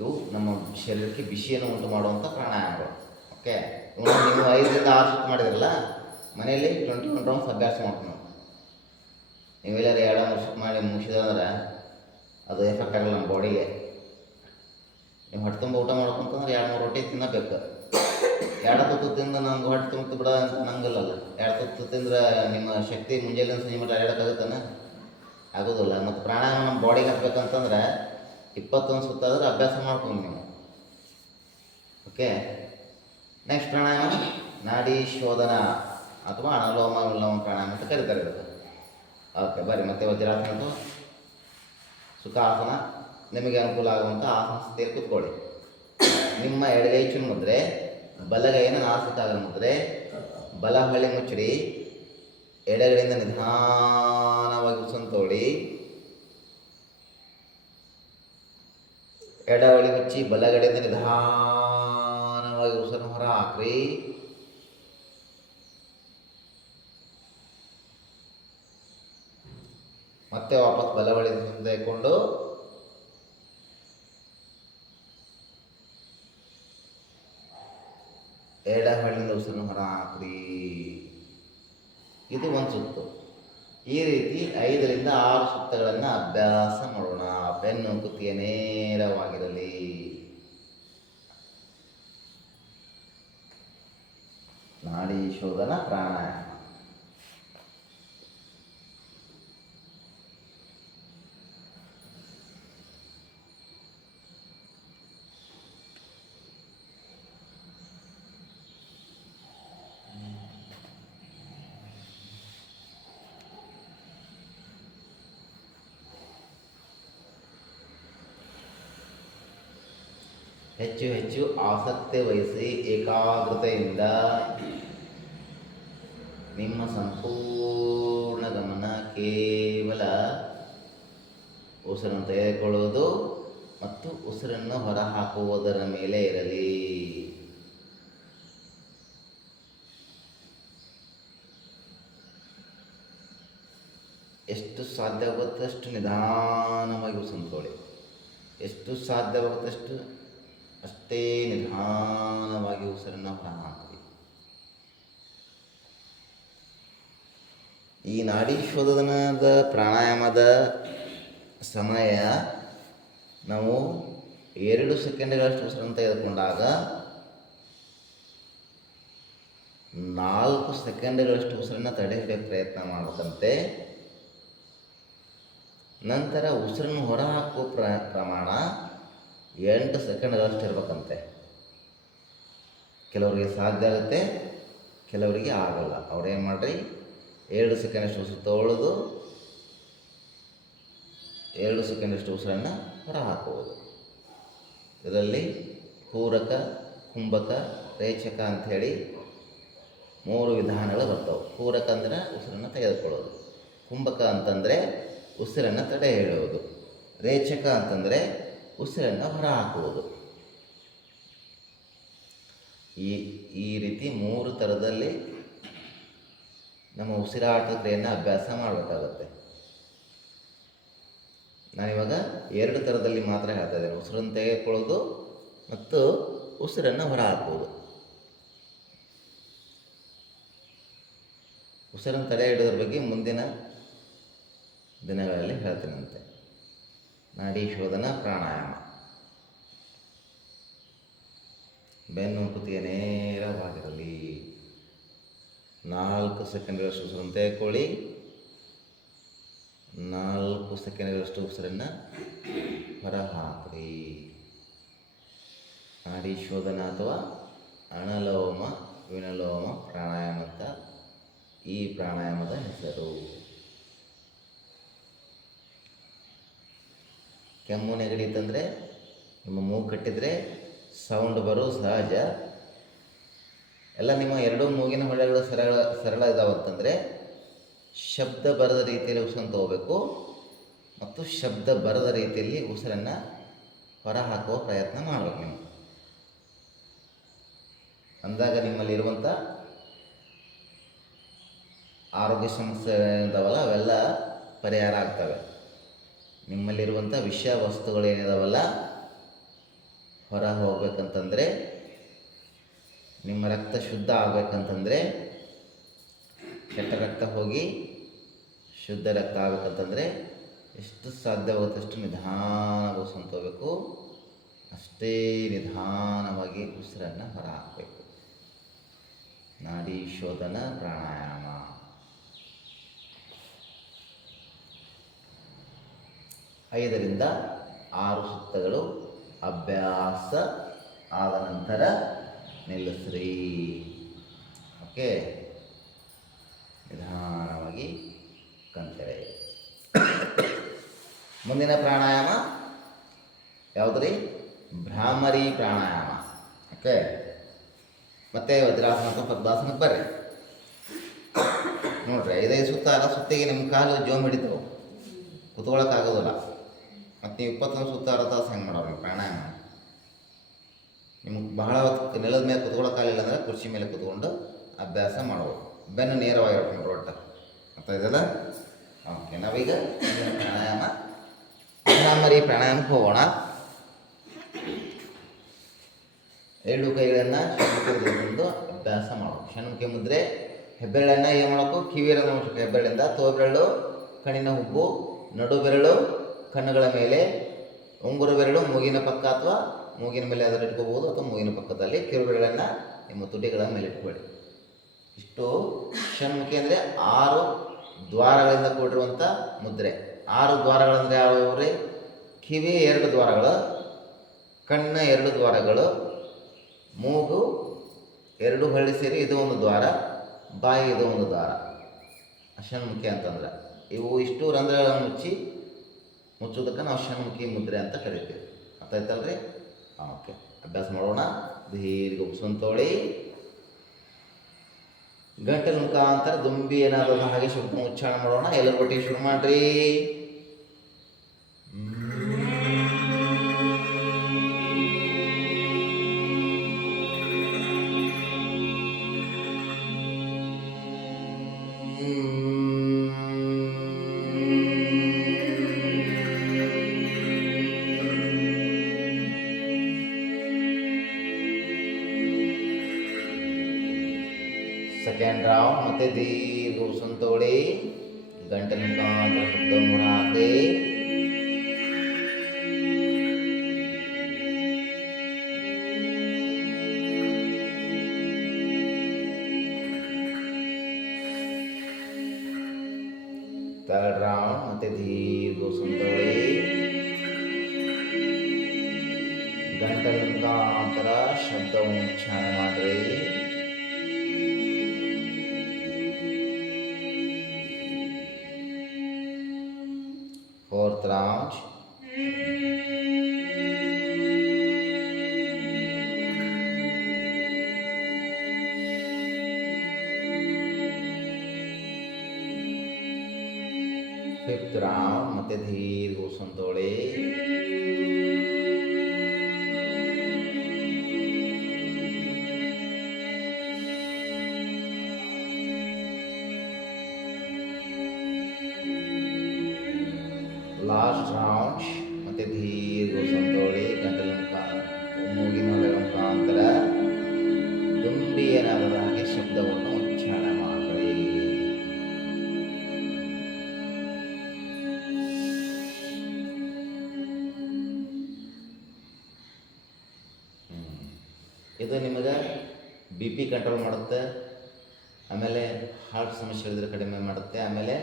ಇವು ನಮ್ಮ ಶರೀರಕ್ಕೆ ಬಿಸಿಯನ್ನು ಉಂಟು ಮಾಡುವಂಥ ಪ್ರಾಣಾಯಾಮಗಳು. ಓಕೆ, ನೀವು 5-6 ಸುತ್ತು ಮಾಡಿದ್ರಲ್ಲ, ಮನೆಯಲ್ಲಿ 20 ರೌಂಡ್ಸ್ ಅಭ್ಯಾಸ ಮಾಡ್ತೀವಿ ನಾವು. ನೀವೆಲ್ಲರೂ 2-3 ಸುತ್ತು ಮಾಡಿ ಮುಗಿಸಿದಂದ್ರೆ ಅದು ಎಫೆಕ್ಟ್ ಆಗಲ್ಲ ನಮ್ಮ ಬಾಡಿಗೆ. ನೀವು ಹೊಟ್ಟೆ ತುಂಬ ಊಟ ಮಾಡ್ಕೊಂತಂದ್ರೆ 2-3 ರೊಟ್ಟಿ ತಿನ್ನಬೇಕು. 2 ತುತ್ತು ತಿಂದು ನಂಗೆ ಹೊಟ್ಟೆ ತುಂಬ ಬಿಡ ಅಂತ ನಂಗಲ್ಲಲ್ಲ. 2 ತುತ್ತು ತಿಂದ್ರೆ ನಿಮ್ಮ ಶಕ್ತಿ ಮುಂಜಾನೆ ಸಂಜೆ ಮಟ್ಟ ಅಡ್ಯಾಡಕ್ಕಾಗುತ್ತಾನೆ? ಆಗೋದಿಲ್ಲ. ಮತ್ತು ಪ್ರಾಣಾಯಾಮ ನಮ್ಮ ಬಾಡಿಗೆ ಹಾಕ್ಬೇಕಂತಂದ್ರೆ 21 ಸುತ್ತಾದ್ರೆ ಅಭ್ಯಾಸ ಮಾಡ್ಕೊಂಡು ನೀವು. ಓಕೆ, ನೆಕ್ಸ್ಟ್ ಪ್ರಾಣಾಯಾಮ ನಾಡಿ ಶೋಧನ ಅಥವಾ ಅನುಲೋಮ ವಿಲೋಮ ಪ್ರಾಣಾಯಾಮ ಅಂತ ಕರೀತಾರೆ ಇದಕ್ಕೆ. ಓಕೆ, ಬರ್ರಿ ಮತ್ತೆ ವಜ್ರಾಸನ ಅಥವಾ ಸುಖಾಸನ. ನಿಮಗೆ ಅನುಕೂಲ ಆಗುವಂಥ ಆಸನ ಸ್ಥಿತಿಯಲ್ಲಿ ಕೂತ್ಕೊಳ್ಳಿ. ನಿಮ್ಮ ಎಡಗೈ ಮುದ್ರೆ, ಬಲಗೈನ ನಾಸಿಕಾಗ್ರ ಮುದ್ರೆ, ಬಲ ಹೊಳ್ಳಿ ಮುಚ್ಚಿಡಿ, ಎಡಗಡೆಯಿಂದ ನಿಧಾನವಾಗಿ ಉಸಿರನ್ನು ತೋಡಿ, ಎಡ ಹೊಳ್ಳಿ ಮುಚ್ಚಿ ಬಲಗಡೆಯಿಂದ ನಿಧಾನವಾಗಿ ಉಸಿರನ್ನು ಹೊರ ಹಾಕ್ರಿ. ಮತ್ತೆ ವಾಪಸ್ ಬಲ ಹೊಳ್ಳಿ ತೆಗೆದುಕೊಂಡು ಎಡ ಹಳ್ಳಿಂದ ಉಸಿರನ್ನು ಹೊರ ಹಾಕ್ರಿ. ಇದು ಒಂದು ಸುತ್ತು. ಈ ರೀತಿ 5 ರಿಂದ 6 ಸುತ್ತುಗಳನ್ನು ಅಭ್ಯಾಸ ಮಾಡೋಣ. ಬೆನ್ನು ಕುತ್ತಿಗೆ ನೇರವಾಗಿರಲಿ. ನಾಡಿ ಶೋಧನ ಪ್ರಾಣಾಯಾಮ. ಹೆಚ್ಚು ಹೆಚ್ಚು ಆಸಕ್ತಿ ವಹಿಸಿ ಏಕಾಗ್ರತೆಯಿಂದ ನಿಮ್ಮ ಸಂಪೂರ್ಣ ಗಮನ ಕೇವಲ ಉಸಿರನ್ನು ತೆಗೆದುಕೊಳ್ಳುವುದು ಮತ್ತು ಉಸಿರನ್ನು ಹೊರಹಾಕುವುದರ ಮೇಲೆ ಇರಲಿ. ಎಷ್ಟು ಸಾಧ್ಯವಾಗುತ್ತಷ್ಟು ನಿಧಾನವಾಗಿ ಉಸಿರನ್ನು ತಗೊಳ್ಳಿ. ಎಷ್ಟು ಸಾಧ್ಯವಾಗುತ್ತಷ್ಟು ಅಷ್ಟೇ ನಿಧಾನವಾಗಿ ಉಸಿರನ್ನು ಹೊರಹಾಕಿ. ಈ ನಾಡಿ ಶೋಧನದ ಪ್ರಾಣಾಯಾಮದ ಸಮಯ ನಾವು 2 ಸೆಕೆಂಡ್ಗಳಷ್ಟು ಉಸಿರನ್ನು ತೆಗೆದುಕೊಂಡಾಗ 4 ಸೆಕೆಂಡ್ಗಳಷ್ಟು ಉಸಿರನ್ನು ತಡೆ ಹಿಡಿಯೋಕ್ಕೆ ಪ್ರಯತ್ನ ಮಾಡಬೇಕಂತೆ. ನಂತರ ಉಸಿರನ್ನು ಹೊರಹಾಕುವ ಪ್ರಮಾಣ 8 ಸೆಕೆಂಡ್ಗಳಷ್ಟು ಇರ್ಬೇಕಂತೆ. ಕೆಲವರಿಗೆ ಸಾಧ್ಯ ಆಗುತ್ತೆ, ಕೆಲವರಿಗೆ ಆಗಲ್ಲ. ಅವ್ರೇನು ಮಾಡಿರಿ, 2 ಸೆಕೆಂಡಷ್ಟು ಉಸಿರು ತಗೊಳ್ಳೋದು, 2 ಸೆಕೆಂಡಷ್ಟು ಉಸಿರನ್ನು ಹೊರ ಹಾಕುವುದು. ಇದರಲ್ಲಿ ಪೂರಕ, ಕುಂಭಕ, ರೇಚಕ ಅಂಥೇಳಿ 3 ವಿಧಾನಗಳು ಬರ್ತವೆ. ಪೂರಕ ಅಂದರೆ ಉಸಿರನ್ನು ತೆಗೆದುಕೊಳ್ಳೋದು, ಕುಂಭಕ ಅಂತಂದರೆ ಉಸಿರನ್ನು ತಡೆ ಹಿಡಿಯೋದು, ರೇಚಕ ಅಂತಂದರೆ ಉಸಿರನ್ನು ಹೊರ ಹಾಕುವುದು. ಈ ರೀತಿ 3 ಥರದಲ್ಲಿ ನಮ್ಮ ಉಸಿರಾಟದ ಕ್ರಿಯೆಯನ್ನು ಅಭ್ಯಾಸ ಮಾಡಬೇಕಾಗತ್ತೆ. ನಾನಿವಾಗ 2 ಥರದಲ್ಲಿ ಮಾತ್ರ ಹೇಳ್ತಾ ಇದ್ದೇನೆ, ಉಸಿರನ್ನು ತೆಗೆದುಕೊಳ್ಳೋದು ಮತ್ತು ಉಸಿರನ್ನು ಹೊರ ಹಾಕುವುದು. ಉಸಿರನ್ನು ತಡೆ ಹಿಡಿಯೋದ್ರ ಬಗ್ಗೆ ಮುಂದಿನ ದಿನಗಳಲ್ಲಿ ಹೇಳ್ತೀನಂತೆ. ನಾಡಿ ಶೋಧನ ಪ್ರಾಣಾಯಾಮ. ಬೆನ್ನು ಕುತ್ತಿಗೆ ನೇರವಾಗಿರಲಿ. 4 ಸೆಕೆಂಡ್ಗಳಷ್ಟು ಉಸಿರನ್ನು ತೆಗೆದುಕೊಳ್ಳಿ, 4 ಸೆಕೆಂಡ್ಗಳಷ್ಟು ಉಸಿರನ್ನು ಹೊರ ಹಾಕ್ರಿ. ನಾಡಿ ಶೋಧನ ಅಥವಾ ಅನುಲೋಮ ವಿಲೋಮ ಪ್ರಾಣಾಯಾಮ ಅಂತ ಈ ಪ್ರಾಣಾಯಾಮದ ಹೆಸರು. ಕೆಮ್ಮು ನೆಗಡಿ ಇತ್ತಂದರೆ ನಿಮ್ಮ ಮೂಗು ಕಟ್ಟಿದರೆ ಸೌಂಡ್ ಬರೋದು ಸಹಜ. ಎಲ್ಲ ನಿಮ್ಮ 2 ಮೂಗಿನ ಹೊಳೆಗಳು ಸರಳ ಇದಾವಂತಂದರೆ ಶಬ್ದ ಬರದ ರೀತಿಯಲ್ಲಿ ಉಸಿರನ್ನು ತಗೋಬೇಕು ಮತ್ತು ಶಬ್ದ ಬರದ ರೀತಿಯಲ್ಲಿ ಉಸಿರನ್ನು ಹೊರ ಹಾಕುವ ಪ್ರಯತ್ನ ಮಾಡಬೇಕು ನೀವು. ಅಂದಾಗ ನಿಮ್ಮಲ್ಲಿರುವಂಥ ಆರೋಗ್ಯ ಸಮಸ್ಯೆ ಏನಿದಾವಲ್ಲ ಅವೆಲ್ಲ ಪರಿಹಾರ ಆಗ್ತವೆ. ನಿಮ್ಮಲ್ಲಿರುವಂಥ ವಿಷ ವಸ್ತುಗಳೇನಿದಾವಲ್ಲ ಹೊರ ಹೋಗ್ಬೇಕಂತಂದರೆ, ನಿಮ್ಮ ರಕ್ತ ಶುದ್ಧ ಆಗಬೇಕಂತಂದರೆ, ಕೆಟ್ಟ ರಕ್ತ ಹೋಗಿ ಶುದ್ಧ ರಕ್ತ ಆಗಬೇಕಂತಂದರೆ ಎಷ್ಟು ಸಾಧ್ಯವಾಗುತ್ತಷ್ಟು ನಿಧಾನವಾಗಿ ಉಸಿರನ್ನು ತಗೋಬೇಕು, ಅಷ್ಟೇ ನಿಧಾನವಾಗಿ ಉಸಿರನ್ನು ಹೊರ ಹಾಕಬೇಕು. ನಾಡಿ ಶೋಧನ ಪ್ರಾಣಾಯಾಮ. 5ರಿಂದ 6 ಸುತ್ತಗಳು ಅಭ್ಯಾಸ ಆದ ನಂತರ ನಿಲ್ಲಿಸ್ರಿ. ಓಕೆ, ನಿಧಾನವಾಗಿ ಕಂತೆಳೆ. ಮುಂದಿನ ಪ್ರಾಣಾಯಾಮ ಯಾವುದು ರೀ? ಭ್ರಾಮರಿ ಪ್ರಾಣಾಯಾಮ. ಓಕೆ, ಮತ್ತೆ ವಜ್ರಾಸನ ಪದ್ಮಾಸನಕ್ಕೆ ಬರ್ರಿ. ನೋಡ್ರಿ, 5 ಸುತ್ತ ಅಲ್ಲ, ಸುತ್ತಿಗೆ ನಿಮ್ಮ ಕಾಲು ಜೋಮ್ ಹಿಡಿತಾವೆ, ಕುತ್ಕೊಳ್ಳೋಕ್ಕಾಗೋದಿಲ್ಲ. ಮತ್ತು ನೀವು 21 ಸುತ್ತ ಅರ್ಧ ತಾಸು ಹೆಂಗೆ ಮಾಡೋರು ಪ್ರಾಣಾಯಾಮ? ನಿಮ್ಗೆ ಬಹಳ ಹೊತ್ತು ನೆಲದ ಮೇಲೆ ಕುತ್ಕೊಳ್ಳೋಕ್ಕಾಗಲಿಲ್ಲ ಅಂದರೆ ಕುರ್ಚಿ ಮೇಲೆ ಕುತ್ಕೊಂಡು ಅಭ್ಯಾಸ ಮಾಡೋದು. ಬೆನ್ನು ನೇರವಾಗಿ ಇಟ್ಕೊಂಡು ಒಟ್ಟು ಅಂತ ಇದೆಲ್ಲ. ಓಕೆ, ನಾವೀಗ ಪ್ರಾಣಾಯಾಮ ಭ್ರಾಮರಿ ಪ್ರಾಣಾಯಾಮಕ್ಕೆ ಹೋಗೋಣ. 2 ಕೈಗಳನ್ನು ಷಣ್ಮುಖದಿಂದ ಅಭ್ಯಾಸ ಮಾಡೋದು. ಷಣ್ಮುಖಿ ಮುದ್ರೆ, ಹೆಬ್ಬೆರಳನ್ನು ಏನು ಮಾಡಬೇಕು? ಕಿವಿಯರ ನಮಸ್ಕಾರ ಹೆಬ್ಬೆರಳಿಂದ, ತೋಬೆರಳು ಕಣ್ಣಿನ ಹುಬ್ಬು, ನಡು ಬೆರಳು ಕಣ್ಣುಗಳ ಮೇಲೆ, ಉಂಗುರ ಬೆರಳು ಮೂಗಿನ ಪಕ್ಕ ಅಥವಾ ಮೂಗಿನ ಮೇಲೆ ಅದನ್ನು ಇಟ್ಕೋಬೋದು, ಅಥವಾ ಮೂಗಿನ ಪಕ್ಕದಲ್ಲಿ ಕಿರುಬೆರಳನ್ನು ನಿಮ್ಮ ತುಟಿಗಳ ಮೇಲೆ ಇಟ್ಕೊಳ್ಳಿ. ಇಷ್ಟು ಷಣ್ಮುಖಿ ಅಂದರೆ 6 ದ್ವಾರಗಳಿಂದ ಕೂಡಿರುವಂಥ ಮುದ್ರೆ. 6 ದ್ವಾರಗಳಂದರೆ ಯಾವ್ಯಾವ್ರಿ? ಕಿವಿ 2 ದ್ವಾರಗಳು, ಕಣ್ಣ 2 ದ್ವಾರಗಳು, ಮೂಗು 2 ಹಳ್ಳಿ ಸೇರಿ ಇದು ಒಂದು ದ್ವಾರ, ಬಾಯಿ ಇದು ಒಂದು ದ್ವಾರ. ಷಣ್ಮುಖಿ ಅಂತಂದ್ರೆ ಇವು ಇಷ್ಟು ರಂಧ್ರಗಳನ್ನು ಮುಚ್ಚೋದಕ್ಕೆ ನಾವು ಷಣ್ಮುಖಿ ಮುದ್ರೆ ಅಂತ ಕರಿತೀವಿ. ಅರ್ಥ ಆಯ್ತಲ್ರಿ? ಓಕೆ, ಅಭ್ಯಾಸ ಮಾಡೋಣ. ದೀರ್ಘ ಉಸಿರನ್ನು ಗಂಟಲ ಮುಖಾಂತರ ದುಂಬಿ ಏನಾದರೂ ಹಾಗೆ ಶಬ್ದ ಉಚ್ಚಾರಣೆ ಮಾಡೋಣ. ಎಲ್ಲರೂ ಒಟ್ಟಿಗೆ ಶುರು ಮಾಡ್ರಿ. Second round. ಮತ್ತೆ ದೀರ್ಘ ಉಸಿರನ್ನು ತಗೊಳ್ಳಿ, ಗಂಟಲ ಮುಖಾಂತರ ಶಬ್ದ ಹಾಕಿ. Third round. ಮತ್ತೆ ದೀರ್ಘ ಉಸಿರನ್ನು ತಗೊಳ್ಳಿ, ಗಂಟಲ ಮುಖಾಂತರ ಶಬ್ದವನ್ನು ಉಚ್ಚಾರಣೆ ಮಾಡ್ರಿ. Fourth round. Fifth round. ಮತ್ತೆ ದೀರ್ಘ ಉಸಿರನ್ನು ತಗೊಳ್ಳಿ. Last round. ಮತ್ತೆ ದೀರ್ಘ ಉಸಿರನ್ನು ತಗೊಳ್ಳಿ, ಗಂಟಲ ಮೂಗಿನ ಮುಖಾಂತರ ದುಂಬಿ ಏನಾದರೂ ಹಾಗೆ ಶಬ್ದವನ್ನು ಉಚ್ಚಾರಣೆ ಮಾಡಿ. ಇದು ನಿಮಗೆ ಬಿ ಪಿ ಕಂಟ್ರೋಲ್ ಮಾಡುತ್ತೆ, ಆಮೇಲೆ ಹಾರ್ಟ್ ಸಮಸ್ಯೆ ಇದ್ದರೆ ಕಡಿಮೆ ಮಾಡುತ್ತೆ, ಆಮೇಲೆ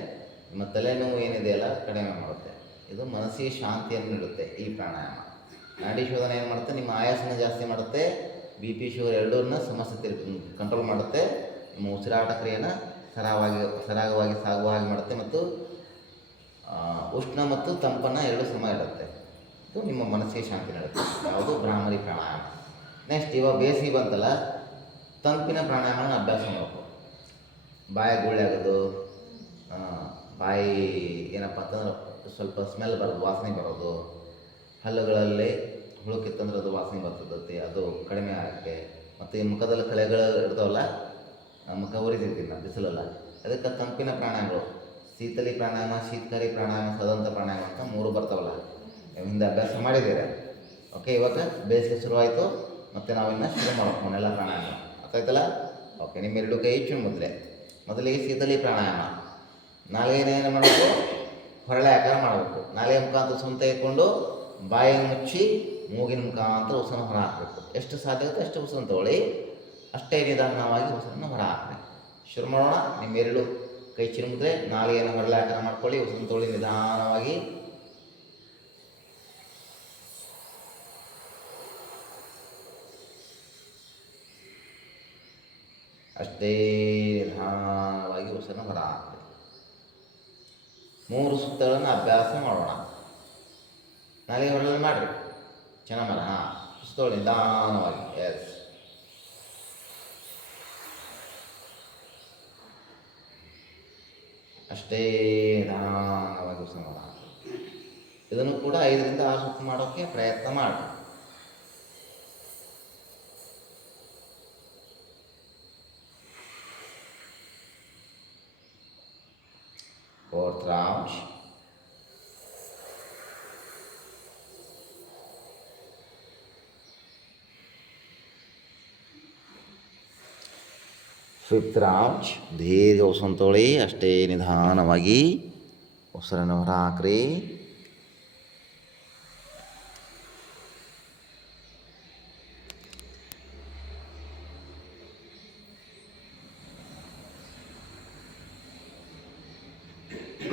ನಿಮ್ಮ ತಲೆನೋವು ಏನಿದೆಯಲ್ಲ ಕಡಿಮೆ ಮಾಡುತ್ತೆ. ಇದು ಮನಸ್ಸಿಗೆ ಶಾಂತಿಯನ್ನು ನೀಡುತ್ತೆ ಈ ಪ್ರಾಣಾಯಾಮ. ನಾಡಿ ಶೋಧನೆ ಏನು ಮಾಡುತ್ತೆ? ನಿಮ್ಮ ಆಯಾಸನ ಜಾಸ್ತಿ ಮಾಡುತ್ತೆ, ಬಿ ಪಿ ಶುಗರ್ ಎರಡನ್ನ ಸಮಸ್ಯೆ ಕಂಟ್ರೋಲ್ ಮಾಡುತ್ತೆ, ನಿಮ್ಮ ಉಸಿರಾಟ ಕ್ರಿಯೆಯನ್ನು ಸರಾಗವಾಗಿ ಸಾಗುವ ಹಾಗೆ ಮಾಡುತ್ತೆ, ಮತ್ತು ಉಷ್ಣ ಮತ್ತು ತಂಪನ್ನು ಎರಡು ಸಮ ಇಡುತ್ತೆ. ಇದು ನಿಮ್ಮ ಮನಸ್ಸಿಗೆ ಶಾಂತಿ ನೀಡುತ್ತೆ. ಯಾವುದು? ಭ್ರಾಮರಿ ಪ್ರಾಣಾಯಾಮ. ನೆಕ್ಸ್ಟ್, ಇವಾಗ ಬೇಸಿಗೆ ಬಂತಲ್ಲ, ತಂಪಿನ ಪ್ರಾಣಾಯಾಮನ ಅಭ್ಯಾಸ ಮಾಡಬೇಕು. ಬಾಯಿ ಗುಳ್ಳೆ ಆಗೋದು, ಬಾಯಿ ಏನಪ್ಪ ಅಂತಂದ್ರೆ ಸ್ವಲ್ಪ ಸ್ಮೆಲ್ ಬರೋದು, ವಾಸನೆ ಬರೋದು, ಹಲ್ಲುಗಳಲ್ಲಿ ಹುಳುಕಿತ್ತಂದ್ರೆ ಅದು ವಾಸನೆ ಬರ್ತದತ್ತೆ, ಅದು ಕಡಿಮೆ ಆಗುತ್ತೆ. ಮತ್ತು ಈ ಮುಖದಲ್ಲಿ ಕಳೆಗಳು ಇರ್ತಾವಲ್ಲ, ಮುಖ ಉರಿತಿರ್ತೀನಿ ನಾನು ಬಿಸಿಲಲ್ಲ, ಅದಕ್ಕೆ ತಂಪಿನ ಪ್ರಾಣಾಯಾಮಗಳು, ಶೀತಲಿ ಪ್ರಾಣಾಯಾಮ, ಶೀತಕಾರಿ ಪ್ರಾಣಾಯಾಮ, ಸದಂತ ಪ್ರಾಣಾಯಾಮ ಅಂತ 3 ಬರ್ತಾವಲ್ಲ, ಹಿಂದೆ ಅಭ್ಯಾಸ ಮಾಡಿದ್ದೀರಾ. ಓಕೆ, ಇವಾಗ ಬೇಸಿಗೆ ಶುರುವಾಯಿತು, ಮತ್ತು ನಾವಿನ್ನು ಶುರು ಮಾಡ್ಕೊಂಡು ಎಲ್ಲ ಪ್ರಾಣಾಯಾಮ ಅರ್ಥಾಯ್ತಲ್ಲ. ಓಕೆ, ನಿಮ್ಮ 2 ಕೈ ಚುಣ್ ಮೊದಲಿಗೆ ಶೀತಲಿ ಪ್ರಾಣಾಯಾಮ. ನಾಲಿಗೆಯನ್ನು ಮಾಡಬೇಕು, ಹೊರಳೆ ಆಕಾರ ಮಾಡಬೇಕು. ನಾಲಿಗೆ ಮುಖಾಂತರ ಉಸಿರನ್ನು ತೆಗೆದುಕೊಂಡು ಬಾಯನ್ನು ಮುಚ್ಚಿ ಮೂಗಿನ ಮುಖಾಂತರ ಉಸಿರನ್ನು ಹೊರ ಹಾಕಬೇಕು. ಎಷ್ಟು ಸಾಧ್ಯ ಆಗುತ್ತೆ ಅಷ್ಟು ಉಸಿರನ್ನು ತಗೊಳ್ಳಿ, ಅಷ್ಟೇ ನಿಧಾನವಾಗಿ ಉಸಿರನ್ನು ಹೊರ ಹಾಕಿ. ಶುರು ಮಾಡೋಣ. ನಿಮ್ಮ 2 ಕೈ ಚಿರುಮಿದ್ರೆ ನಾಲಿಗೆಯನ್ನು ಹೊರಳೆ ಆಕಾರ ಮಾಡ್ಕೊಳ್ಳಿ, ಉಸಿರನ್ನು ತಗೊಳ್ಳಿ ನಿಧಾನವಾಗಿ. ಅಷ್ಟೇ ನಿಧಾನವಾಗಿ ಉಸಿರನ್ನು ಹೊರ ಹಾಕ್ರಿ. 3 ಸುತ್ತುಗಳನ್ನು ಅಭ್ಯಾಸ ಮಾಡೋಣ. ನಾಳೆಗೆ ಹೊರಗೆ ಮಾಡಿರಿ, ಚೆನ್ನಾಗಿ ಮಾಡಿ. ಸುತ್ತೋಳಿ ನಿಧಾನವಾಗಿ. ಎಸ್, ಅಷ್ಟೇ ನಿಧಾನವಾಗಿ ಉಸಿರು ಹೊರ ಹಾಕ್ರಿ. ಇದನ್ನು ಕೂಡ 5ರಿಂದ 6 ಸುತ್ತು ಮಾಡೋಕ್ಕೆ ಪ್ರಯತ್ನ ಮಾಡಿ. Fourth round. Fifth round. ದೀರ್ಘ ಉಸಿರನ್ನು ತೊಗೊಳ್ಳಿ. ಅಷ್ಟೇ ನಿಧಾನವಾಗಿ ಉಸಿರನ್ನು ಹೊರ ಹಾಕ್ರಿ.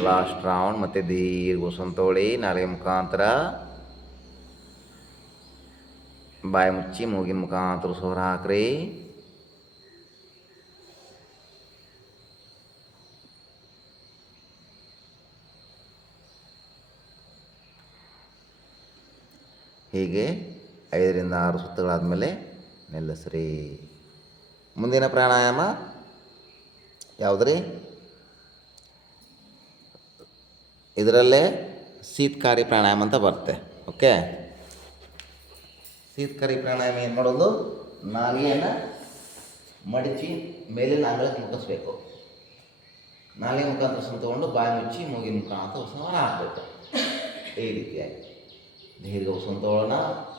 Last round. ಮತ್ತೆ ದೀರ್ಘ ಉಸಿರನ್ನು ತೊಗೊಳ್ಳಿ. ನಾಲಿಗೆ ಮುಖಾಂತರ ಬಾಯಿ ಮುಚ್ಚಿ ಮೂಗಿನ ಮುಖಾಂತರ ಉಸಿರು ಹೊರ ಹಾಕ್ರಿ. ಹೀಗೆ 5ರಿಂದ 6 ಸುತ್ತುಗಳಾದಮೇಲೆ ನಿಲ್ಲಿಸ್ರಿ. ಮುಂದಿನ ಪ್ರಾಣಾಯಾಮ ಯಾವುದ್ರಿ? ಇದರಲ್ಲೇ ಶೀತಕಾರಿ ಪ್ರಾಣಾಯಾಮ ಅಂತ ಬರುತ್ತೆ. ಓಕೆ, ಶೀತಕಾರಿ ಪ್ರಾಣಾಯಾಮ ಏನು ಮಾಡೋದು? ನಾಲಿಗೆಯನ್ನು ಮಡಚಿ ಮೇಲಿನ ಅಂಗಳಕ್ಕೆ ಮುಟ್ಟಿಸ್ಬೇಕು. ನಾಲಿಗೆ ಮುಖಾಂತರ ಉಸಿರು ತಗೊಂಡು ಬಾಯಿ ಮುಚ್ಚಿ ಮೂಗಿನ ಮುಖಾಂತರ ಉಸಿರು ಹೊರ ಹಾಕಬೇಕು. ಈ ರೀತಿಯಾಗಿ ದೀರ್ಘ ಉಸಿರು ತಗೊಳ್ಳೋಣ.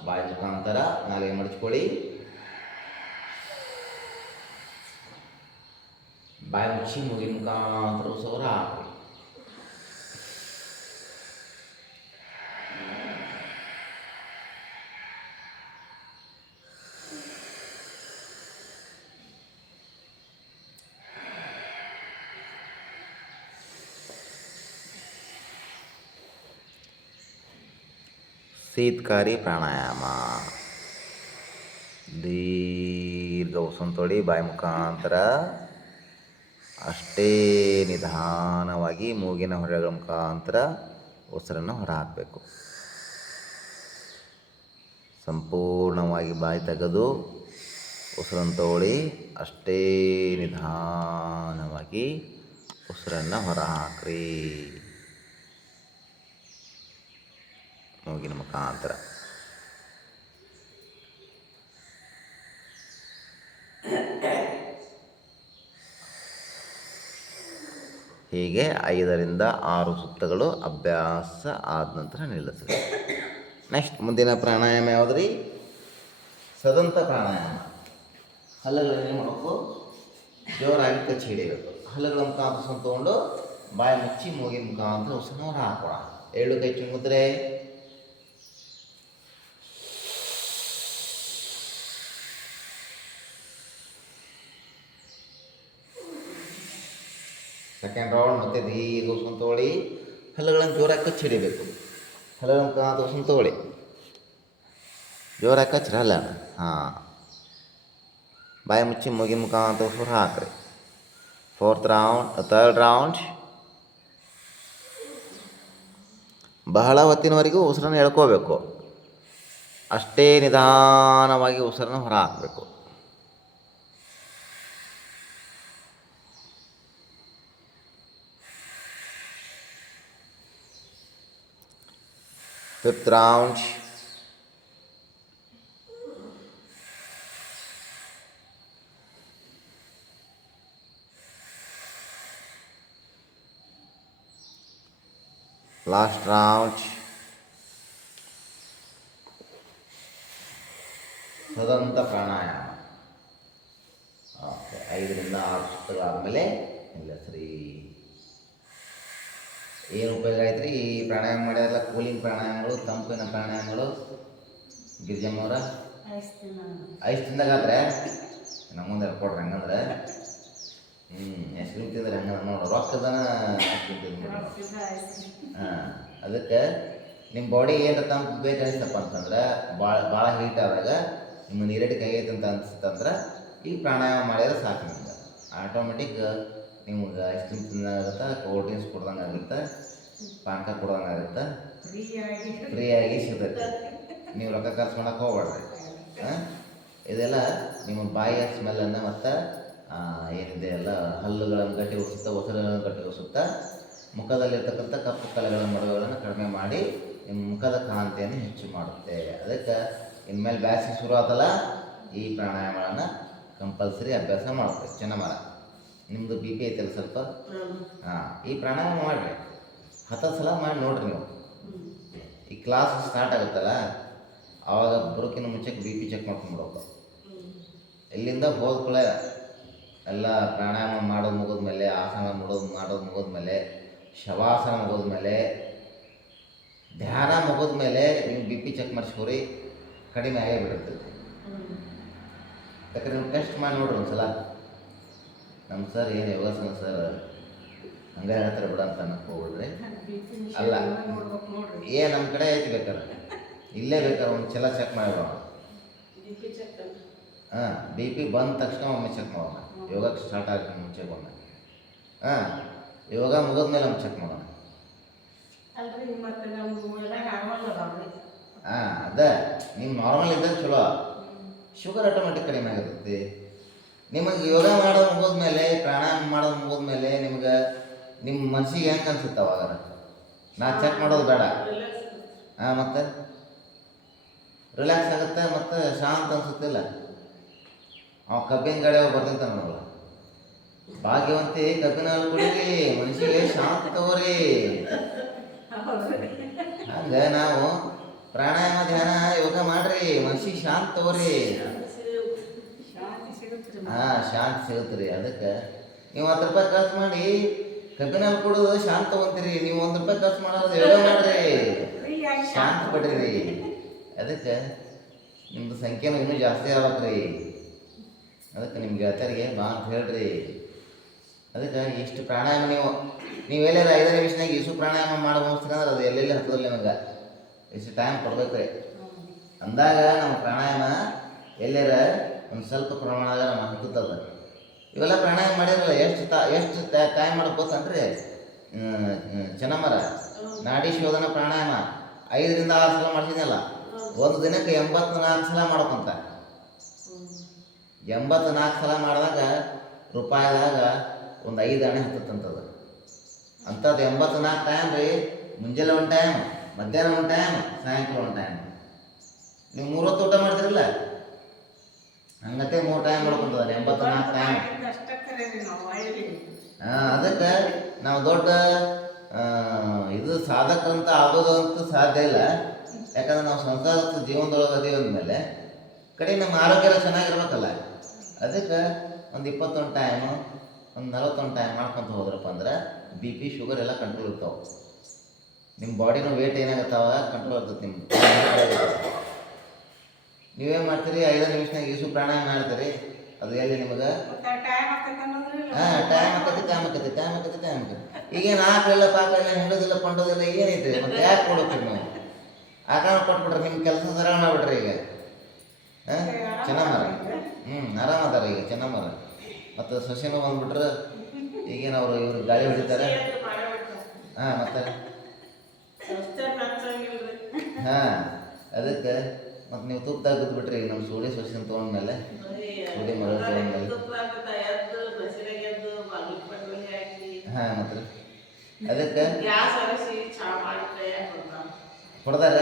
ಬಾಯಿ ಮುಖಾಂತರ ನಾಲಿಗೆ ಮಡಚ್ಕೊಳ್ಳಿ. ಬಾಯಿ ಮುಚ್ಚಿ ಮೂಗಿನ ಮುಖಾಂತರ ಉಸಿರು ಹೊರ ಹಾಕಿ. ಶೀತಕಾರಿ ಪ್ರಾಣಾಯಾಮ. ದೀರ್ಘ ಉಸಿರನ್ನು ತೊಗೊಳ್ಳಿ. ಬಾಯಿ ಮುಖಾಂತರ ಅಷ್ಟೇ ನಿಧಾನವಾಗಿ ಮೂಗಿನ ಹೊರಗಳ ಮುಖಾಂತರ ಉಸಿರನ್ನು ಹೊರ ಹಾಕಬೇಕು. ಸಂಪೂರ್ಣವಾಗಿ ಬಾಯಿ ತೆಗೆದು ಉಸಿರನ್ನು ತೊಗೊಳ್ಳಿ. ಅಷ್ಟೇ ನಿಧಾನವಾಗಿ ಉಸಿರನ್ನು ಹೊರ ಹಾಕ್ರಿ ಮೂಗಿನ ಮುಖಾಂತರ. ಹೀಗೆ 5ರಿಂದ 6 ಸುತ್ತುಗಳು ಅಭ್ಯಾಸ ಆದ ನಂತರ ನಿಲ್ಲಿಸ್ರಿ. ನೆಕ್ಸ್ಟ್ ಮುಂದಿನ ಪ್ರಾಣಾಯಾಮ ಯಾವುದ್ರಿ? ಸದಂತ ಪ್ರಾಣಾಯಾಮ. ಹಲ್ಲುಗಳನ್ನು ಮಾಡಬೇಕು, ಜೋರಾಗಿ ಕಚ್ಚಿ ಹಿಡಿಬೇಕು. ಹಲ್ಲುಗಳ ಮುಖಾಂತರ ಉಸಿರು ತಗೊಂಡು ಬಾಯಿ ಮುಚ್ಚಿ ಮೂಗಿನ ಮುಖಾಂತರ ಉಸಿರನ್ನು ಹೊರ ಹಾಕೋಣ. 7 ಕೈ ಚುಂಗುದ್ರೆ. Second round. ಮತ್ತೆ ದೀರ್ಘ ಉಸಿರು ತಗೊಳ್ಳಿ. ಹಲ್ಲುಗಳನ್ನು ಜೋರಾಗಿ ಕಚ್ಚಿ ಹಿಡಿಬೇಕು. ಹಲ್ಲುಗಳ ಮುಖಾಂತರ ಉಸಿರು ತಗೊಳ್ಳಿ. ಜೋರಾಗಿ ಕಚ್ಚ್ರಿ ಹಲ್ಲನ್ನು. ಬಾಯಿ ಮುಚ್ಚಿ ಮೂಗಿನ ಮುಖಾಂತರ ಉಸಿರು ಹಾಕ್ರಿ. Third round. ಬಹಳ ಹೊತ್ತಿನವರೆಗೂ ಉಸಿರನ್ನು ಎಳ್ಕೋಬೇಕು. ಅಷ್ಟೇ ನಿಧಾನವಾಗಿ ಉಸಿರನ್ನು ಹೊರ ಹಾಕಬೇಕು. Fifth round. Last round. ಸದಂತ ಪ್ರಾಣಾಯಾಮ. ಓಕೆ, 5ರಿಂದ 6 ಸುತ್ತುಗಳಾದಮೇಲೆ ನಿಲ್ಲಿಸ್ರಿ. ಏನು ಉಪಯೋಗ ಆಯ್ತು ರೀ ಈ ಪ್ರಾಣಾಯಾಮ ಮಾಡ್ಯಾರಲ್ಲ? ಕೂಲಿಂಗ್ ಪ್ರಾಣಾಯಾಮಗಳು, ತಂಪಿನ ಪ್ರಾಣಾಯಾಮಗಳು. ಗಿರಿಜಮ್ಮವ್ರ ಐಸ್ ತಿಂದಾಗಾದ್ರೆ ನಮ್ಮ ಮುಂದೆ ಕೊಡ್ರಿ. ಹಂಗಂದ್ರೆ ಐಸ್ ಕ್ರೀಮ್ ತಿಂದ್ರೆ ಹಂಗಂದ್ರೆ ನೋಡ್ರಿ ರೊಕ್ಕದನ ಐಸ್ ಕ್ರೀಮ್ ತಿಂದು. ಅದಕ್ಕೆ ನಿಮ್ಮ ಬಾಡಿ ಏನು ತಂಪು ಬೇಕಾಗಿತ್ತಪ್ಪ ಅಂತಂದ್ರೆ ಭಾಳ ಹೀಟ್ ಆದಾಗ ನಿಮ್ಮ ನೀರಡಿ ಕೈ ಐತೆ ಅಂತ ಅನ್ಸುತ್ತಂದ್ರೆ ಈ ಪ್ರಾಣಾಯಾಮ ಮಾಡಿದ್ರೆ ಸಾಕು ನಿಮ್ಗೆ. ಆಟೋಮೆಟಿಕ್ ನಿಮ್ಗೆ ಐಸ್ ಕ್ರೀಮ್ ತಿನ್ನೋದಾಗುತ್ತೆ, ಕೋಲ್ಡ್ ಡ್ರಿಂಕ್ಸ್ ಕೊಡ್ದಂಗೆ ಆಗುತ್ತೆ, ಪಾನಕ ಕೊಡ್ದಂಗೆ ಆಗುತ್ತೆ, ಫ್ರೀಯಾಗಿ ಸಿಗುತ್ತೆ. ನೀವು ರೊಕ್ಕ ಖರ್ಚು ಮಾಡೋಕೆ ಹೋಗ್ಬೇಡ್ರಿ. ಇದೆಲ್ಲ ನಿಮ್ಮ ಬಾಯಿಯ ಸ್ಮೆಲ್ಲನ್ನು ಮತ್ತು ಏನಿದೆ ಎಲ್ಲ ಹಲ್ಲುಗಳನ್ನು ಗಟ್ಟಿಗೊಳಿಸುತ್ತಾ, ಒಸರುಗಳನ್ನು ಗಟ್ಟಿಗೊಳಿಸುತ್ತಾ, ಮುಖದಲ್ಲಿರ್ತಕ್ಕಂಥ ಕಪ್ಪು ಕಲೆಗಳ ಮೊಡವೆಗಳನ್ನು ಕಡಿಮೆ ಮಾಡಿ ನಿಮ್ಮ ಮುಖದ ಕಾಂತಿಯನ್ನು ಹೆಚ್ಚು ಮಾಡುತ್ತೆ. ಅದಕ್ಕೆ ಇನ್ಮೇಲೆ ಬ್ಯಾಸಿಗೆ ಶುರು ಆತಲ್ಲ, ಈ ಪ್ರಾಣಾಯಾಮಗಳನ್ನು ಕಂಪಲ್ಸರಿ ಅಭ್ಯಾಸ ಮಾಡುತ್ತೆ. ಚೆನ್ನಮರ ನಿಮ್ಮದು ಬಿ ಪಿ ಐತಲ್ಲ ಸ್ವಲ್ಪ, ಈ ಪ್ರಾಣಾಯಾಮ ಮಾಡಿರಿ, 10 ಸಲ ಮಾಡಿ ನೋಡಿರಿ. ನೀವು ಈ ಕ್ಲಾಸ್ ಸ್ಟಾರ್ಟ್ ಆಗುತ್ತಲ್ಲ, ಆವಾಗ ಬರೋಕ್ಕಿಂತ ಮುಂಚೆಗೆ ಬಿ ಪಿ ಚೆಕ್ ಮಾಡ್ಕೊಂಡ್ಬಿಡೋದು. ಇಲ್ಲಿಂದ ಹೋದ್ಕೊಳ್ಳೆ ಎಲ್ಲ ಪ್ರಾಣಾಯಾಮ ಮಾಡೋದು ಮುಗಿದ್ಮೇಲೆ, ಆಸನ ಮಾಡೋದು ಮುಗಿದ್ಮೇಲೆ, ಶವಾಸನ ಮುಗಿದ್ಮೇಲೆ, ಧ್ಯಾನ ಮುಗಿದ್ಮೇಲೆ ನೀವು ಬಿ ಪಿ ಚೆಕ್ ಮಾಡಿಸ್ಕೊರಿ, ಕಡಿಮೆ ಆಗೇ ಬಿಟ್ಟಿರ್ತೈತಿ. ಯಾಕಂದ್ರೆ ನೀವು ಟೆಸ್ಟ್ ಮಾಡಿ ನೋಡ್ರಿ ಒಂದ್ಸಲ. ನಮ್ಮ ಸರ್ ಏನು ಯೋಗಾಸನ ಸರ್ ಹಂಗೆ ಹೇಳ್ತಾರೆ ಬಿಡ ಅಂತ ಅನ್ನಕ್ಕೆ ಹೋಗ್ಬಿಡ್ರಿ. ಅಲ್ಲ ನಮ್ಮ ಕಡೆ ಐತಿ ಬೇಕಾರೆ, ಇಲ್ಲೇ ಬೇಕಾದ್ರೆ ಒಂದು ಸಲ ಚೆಕ್ ಮಾಡಿಬಿಡೋಣ. ಬಿ ಪಿ ಬಂದ ತಕ್ಷಣ ಒಮ್ಮೆ ಚೆಕ್ ಮಾಡೋಣ. ಯೋಗಕ್ಕೆ ಸ್ಟಾರ್ಟ್ ಆಗುತ್ತೆ ಮುಂಚೆ ಒಮ್ಮೆ, ಯೋಗ ಮುಗಿದ್ಮೇಲೆ ಒಮ್ಮೆ ಚೆಕ್ ಮಾಡೋಣ. ಅದೇ ನೀವು ನಾರ್ಮಲ್ ಇದ್ದಾಗ ಚಲೋ, ಶುಗರ್ ಆಟೋಮೆಟಿಕ್ ಕಡಿಮೆ ಆಗಿರ್ತೈತಿ. ನಿಮಗೆ ಯೋಗ ಮಾಡೋದು ಮುಗಿದ್ಮೇಲೆ, ಪ್ರಾಣಾಯಾಮ ಮಾಡೋದು ಮುಗಿದ್ಮೇಲೆ ನಿಮ್ಗೆ ನಿಮ್ಮ ಮನಸ್ಸಿಗೆ ಹೆಂಗೆ ಅನ್ಸುತ್ತೆ ಅವಾಗ? ನಾ ಚೆಕ್ ಮಾಡೋದು ಬೇಡ, ಮತ್ತು ರಿಲ್ಯಾಕ್ಸ್ ಆಗುತ್ತೆ, ಮತ್ತು ಶಾಂತ ಅನ್ಸುತ್ತಿಲ್ಲ. ಅವ ಕಬ್ಬಿನ ಗಾಡಿ ಅವ ಬರ್ತಿರ್ತಾನೆ ನೋಡಲ್ಲ, ಭಾಗ್ಯವಂತಿ ಕಬ್ಬಿನ ಹಾಲು ಕುಡೀರಿ, ಮನುಷ್ಯಗೆ ಶಾಂತ ತಗೋರಿ. ಹಂಗೆ ನಾವು ಪ್ರಾಣಾಯಾಮ ಧ್ಯಾನ ಯೋಗ ಮಾಡ್ರಿ, ಮನುಷ್ಯಗೆ ಶಾಂತ ತಗೋರಿ. ಶಾಂತಿ ಸಿಗುತ್ತೆ ರೀ. ಅದಕ್ಕೆ ನೀವು 10 ರೂಪಾಯಿ ಖರ್ಚು ಮಾಡಿ ಕಬ್ಬಿನ ಹಾಲು ಕುಡಿದು ಶಾಂತ ತಗೊಂತೀರಿ. ನೀವು 1 ರೂಪಾಯಿ ಖರ್ಚು ಮಾಡೋದು ಯೋಗ ಮಾಡ್ರಿ, ಶಾಂತ ಪಡ್ರಿ. ಅದಕ್ಕೆ ನಿಮ್ಮದು ಸಂಖ್ಯೆನೂ ಇನ್ನೂ ಜಾಸ್ತಿ ಆಗ್ಬೇಕ್ರಿ. ಅದಕ್ಕೆ ನಿಮ್ಮ ಗೆಳತಿಯರಿಗೆ ಬಾ ಅಂತ ಹೇಳ್ರಿ. ಅದಕ್ಕೆ ಇಷ್ಟು ಪ್ರಾಣಾಯಾಮ ನೀವೆಲ್ಲಾರ 5 ನಿಮಿಷನಾಗ ಇಷ್ಟು ಪ್ರಾಣಾಯಾಮ ಮಾಡಿ ಮುಗಿಸ್ತೀರ ಅಂದ್ರೆ ಅದು ಎಲ್ಲೆಲ್ಲಿ ಹತ್ತದಲ್ಲಿ ನಿಮಗೆ ಇಷ್ಟು ಟೈಮ್ ಕೊಡ್ಬೇಕು ರೀ. ಅಂದಾಗ ನಮ್ಮ ಪ್ರಾಣಾಯಾಮ ಎಲ್ಲಾರ ಒಂದು ಸ್ವಲ್ಪ ಪ್ರಮಾಣದಾಗ ನಮ್ಮ ಹತ್ತದ. ಇವೆಲ್ಲ ಪ್ರಾಣಾಯಾಮ ಮಾಡಿರಲ್ಲ, ಎಷ್ಟು ಟೈಮ್ ಮಾಡೋಕೆ ಗೊತ್ತನ್ರಿ? ಚೆನ್ನಮರ ನಾಡಿ ಶೋಧನ ಪ್ರಾಣಾಯಾಮ 5 ರಿಂದ 6 ಸಲ ಮಾಡ್ತಿದ್ದಲ್ಲ, ಒಂದು ದಿನಕ್ಕೆ 84 ಸಲ ಮಾಡ್ಕೊಂತ. 84 ಸಲ ಮಾಡಿದಾಗ ರೂಪಾಯಿದಾಗ ಒಂದು 5 ಆಣೆ ಹತ್ತಂತದ. ಅಂಥದ್ದು 84 ಟೈಮ್ ರೀ. ಮುಂಜಾನೆ ಒಂದು ಟೈಮ್, ಮಧ್ಯಾಹ್ನ ಒಂದು ಟೈಮ್, ಸಾಯಂಕಾಲ ಒಂದು ಟೈಮ್. ನೀವು 3 ಹೊತ್ತು ಊಟ ಮಾಡ್ತಿರಲ್ಲ, ಹಂಗತ್ತೆ 3 ಟೈಮ್ ಮಾಡ್ಕೊಂತದ 84 ಟೈಮ್. ಅದಕ್ಕೆ ನಾವು ದೊಡ್ಡ ಇದು ಸಾಧಕರಂತ ಆಗೋದು ಅಂತ ಸಾಧ್ಯ ಇಲ್ಲ. ಯಾಕಂದ್ರೆ ನಾವು ಸಂಸಾರದ ಜೀವನದೊಳಗೆ ಅದೀವಿ ಅಂದಮೇಲೆ ಕಡೆ ನಮ್ಮ ಆರೋಗ್ಯ ಎಲ್ಲ ಚೆನ್ನಾಗಿರ್ಬೇಕಲ್ಲ. ಅದಕ್ಕೆ ಒಂದು 21 ಟೈಮು, ಒಂದು 41 ಟೈಮ್ ಮಾಡ್ಕೊತ ಹೋದ್ರಪ್ಪ ಅಂದ್ರೆ ಬಿ ಪಿ ಶುಗರ್ ಎಲ್ಲ ಕಂಟ್ರೋಲ್ ಇರ್ತಾವೆ. ನಿಮ್ಮ ಬಾಡಿನೂ ವೇಟ್ ಏನಾಗತ್ತಾವ ಕಂಟ್ರೋಲ್ ಇರ್ತೈತೆ. ನೀವೇನು ಮಾಡ್ತೀರಿ? 5 ನಿಮಿಷನಾಗ ಈಸು ಪ್ರಾಣಾಯಾಮ ಮಾಡ್ತೀರಿ. ಅದು ಎಲ್ಲಿ ನಿಮಗೆ ಟೈಮ್ ಆಕತಿ. ಈಗೇನು ಹಾಕಲಿಲ್ಲ ಪಾಕಲಿಲ್ಲ, ಹೆಂಡೋದಿಲ್ಲ ಕೊಂಡೋದಿಲ್ಲ, ಏನೈತೆ ಮತ್ತೆ ಯಾಕೆ ಕೊಡೋಕ್ರಿ? ನಾವು ಆ ಕಾರಣ ಕೊಟ್ಬಿಟ್ರೆ ನಿಮ್ಮ ಕೆಲಸ ಸರಳ ಮಾಡ್ಬಿಟ್ರಿ. ಈಗ ಚೆನ್ನಮರ ಆರಾಮದಾರ ಈಗ ಚೆನ್ನಮರ. ಮತ್ತು ಸೊಸೆನೂ ಬಂದ್ಬಿಟ್ರೆ ಈಗೇನು ಇವ್ರು ಗಾಳಿ ಹೊಡಿತಾರೆ. ಮತ್ತೆ ಅದಕ್ಕೆ ಮತ್ತು ನೀವು ತುಪ್ಪದಾಗ ಬಿಟ್ಬಿಟ್ರಿ. ಈಗ ನಮ್ಮ ಸೂಡಿ ಸೊಸೆನ ತೊಗೊಂಡ್ಮೇಲೆ, ಸೂಡಿ ಮರ ತೊಗೊಂಡ್ಮೇಲೆ ಮತ್ತೆ ಅದಕ್ಕೆ ಕೊಡ್ತಾರೆ.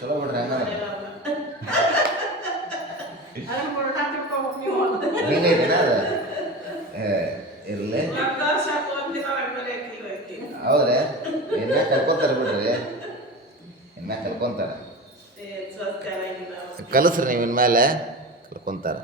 ಚಲೋ ಬಿಡ್ರಿ. ಹಿಂಗೈತೆನಾ ಅದು? ಇರಲಿ, ಹೌದ್ರಿ. ಇನ್ಮ್ಯಾಗ ಕರ್ಕೊಂತಾರೆ ಬಿಡ್ರಿ, ಇನ್ಮ್ಯಾಗ ಕರ್ಕೊಂತಾರೆ. ಕಲಿಸ್ರಿ ನೀವು ಇನ್ಮೇಲೆ ಕಲ್ಕೊಂತಾರೆ.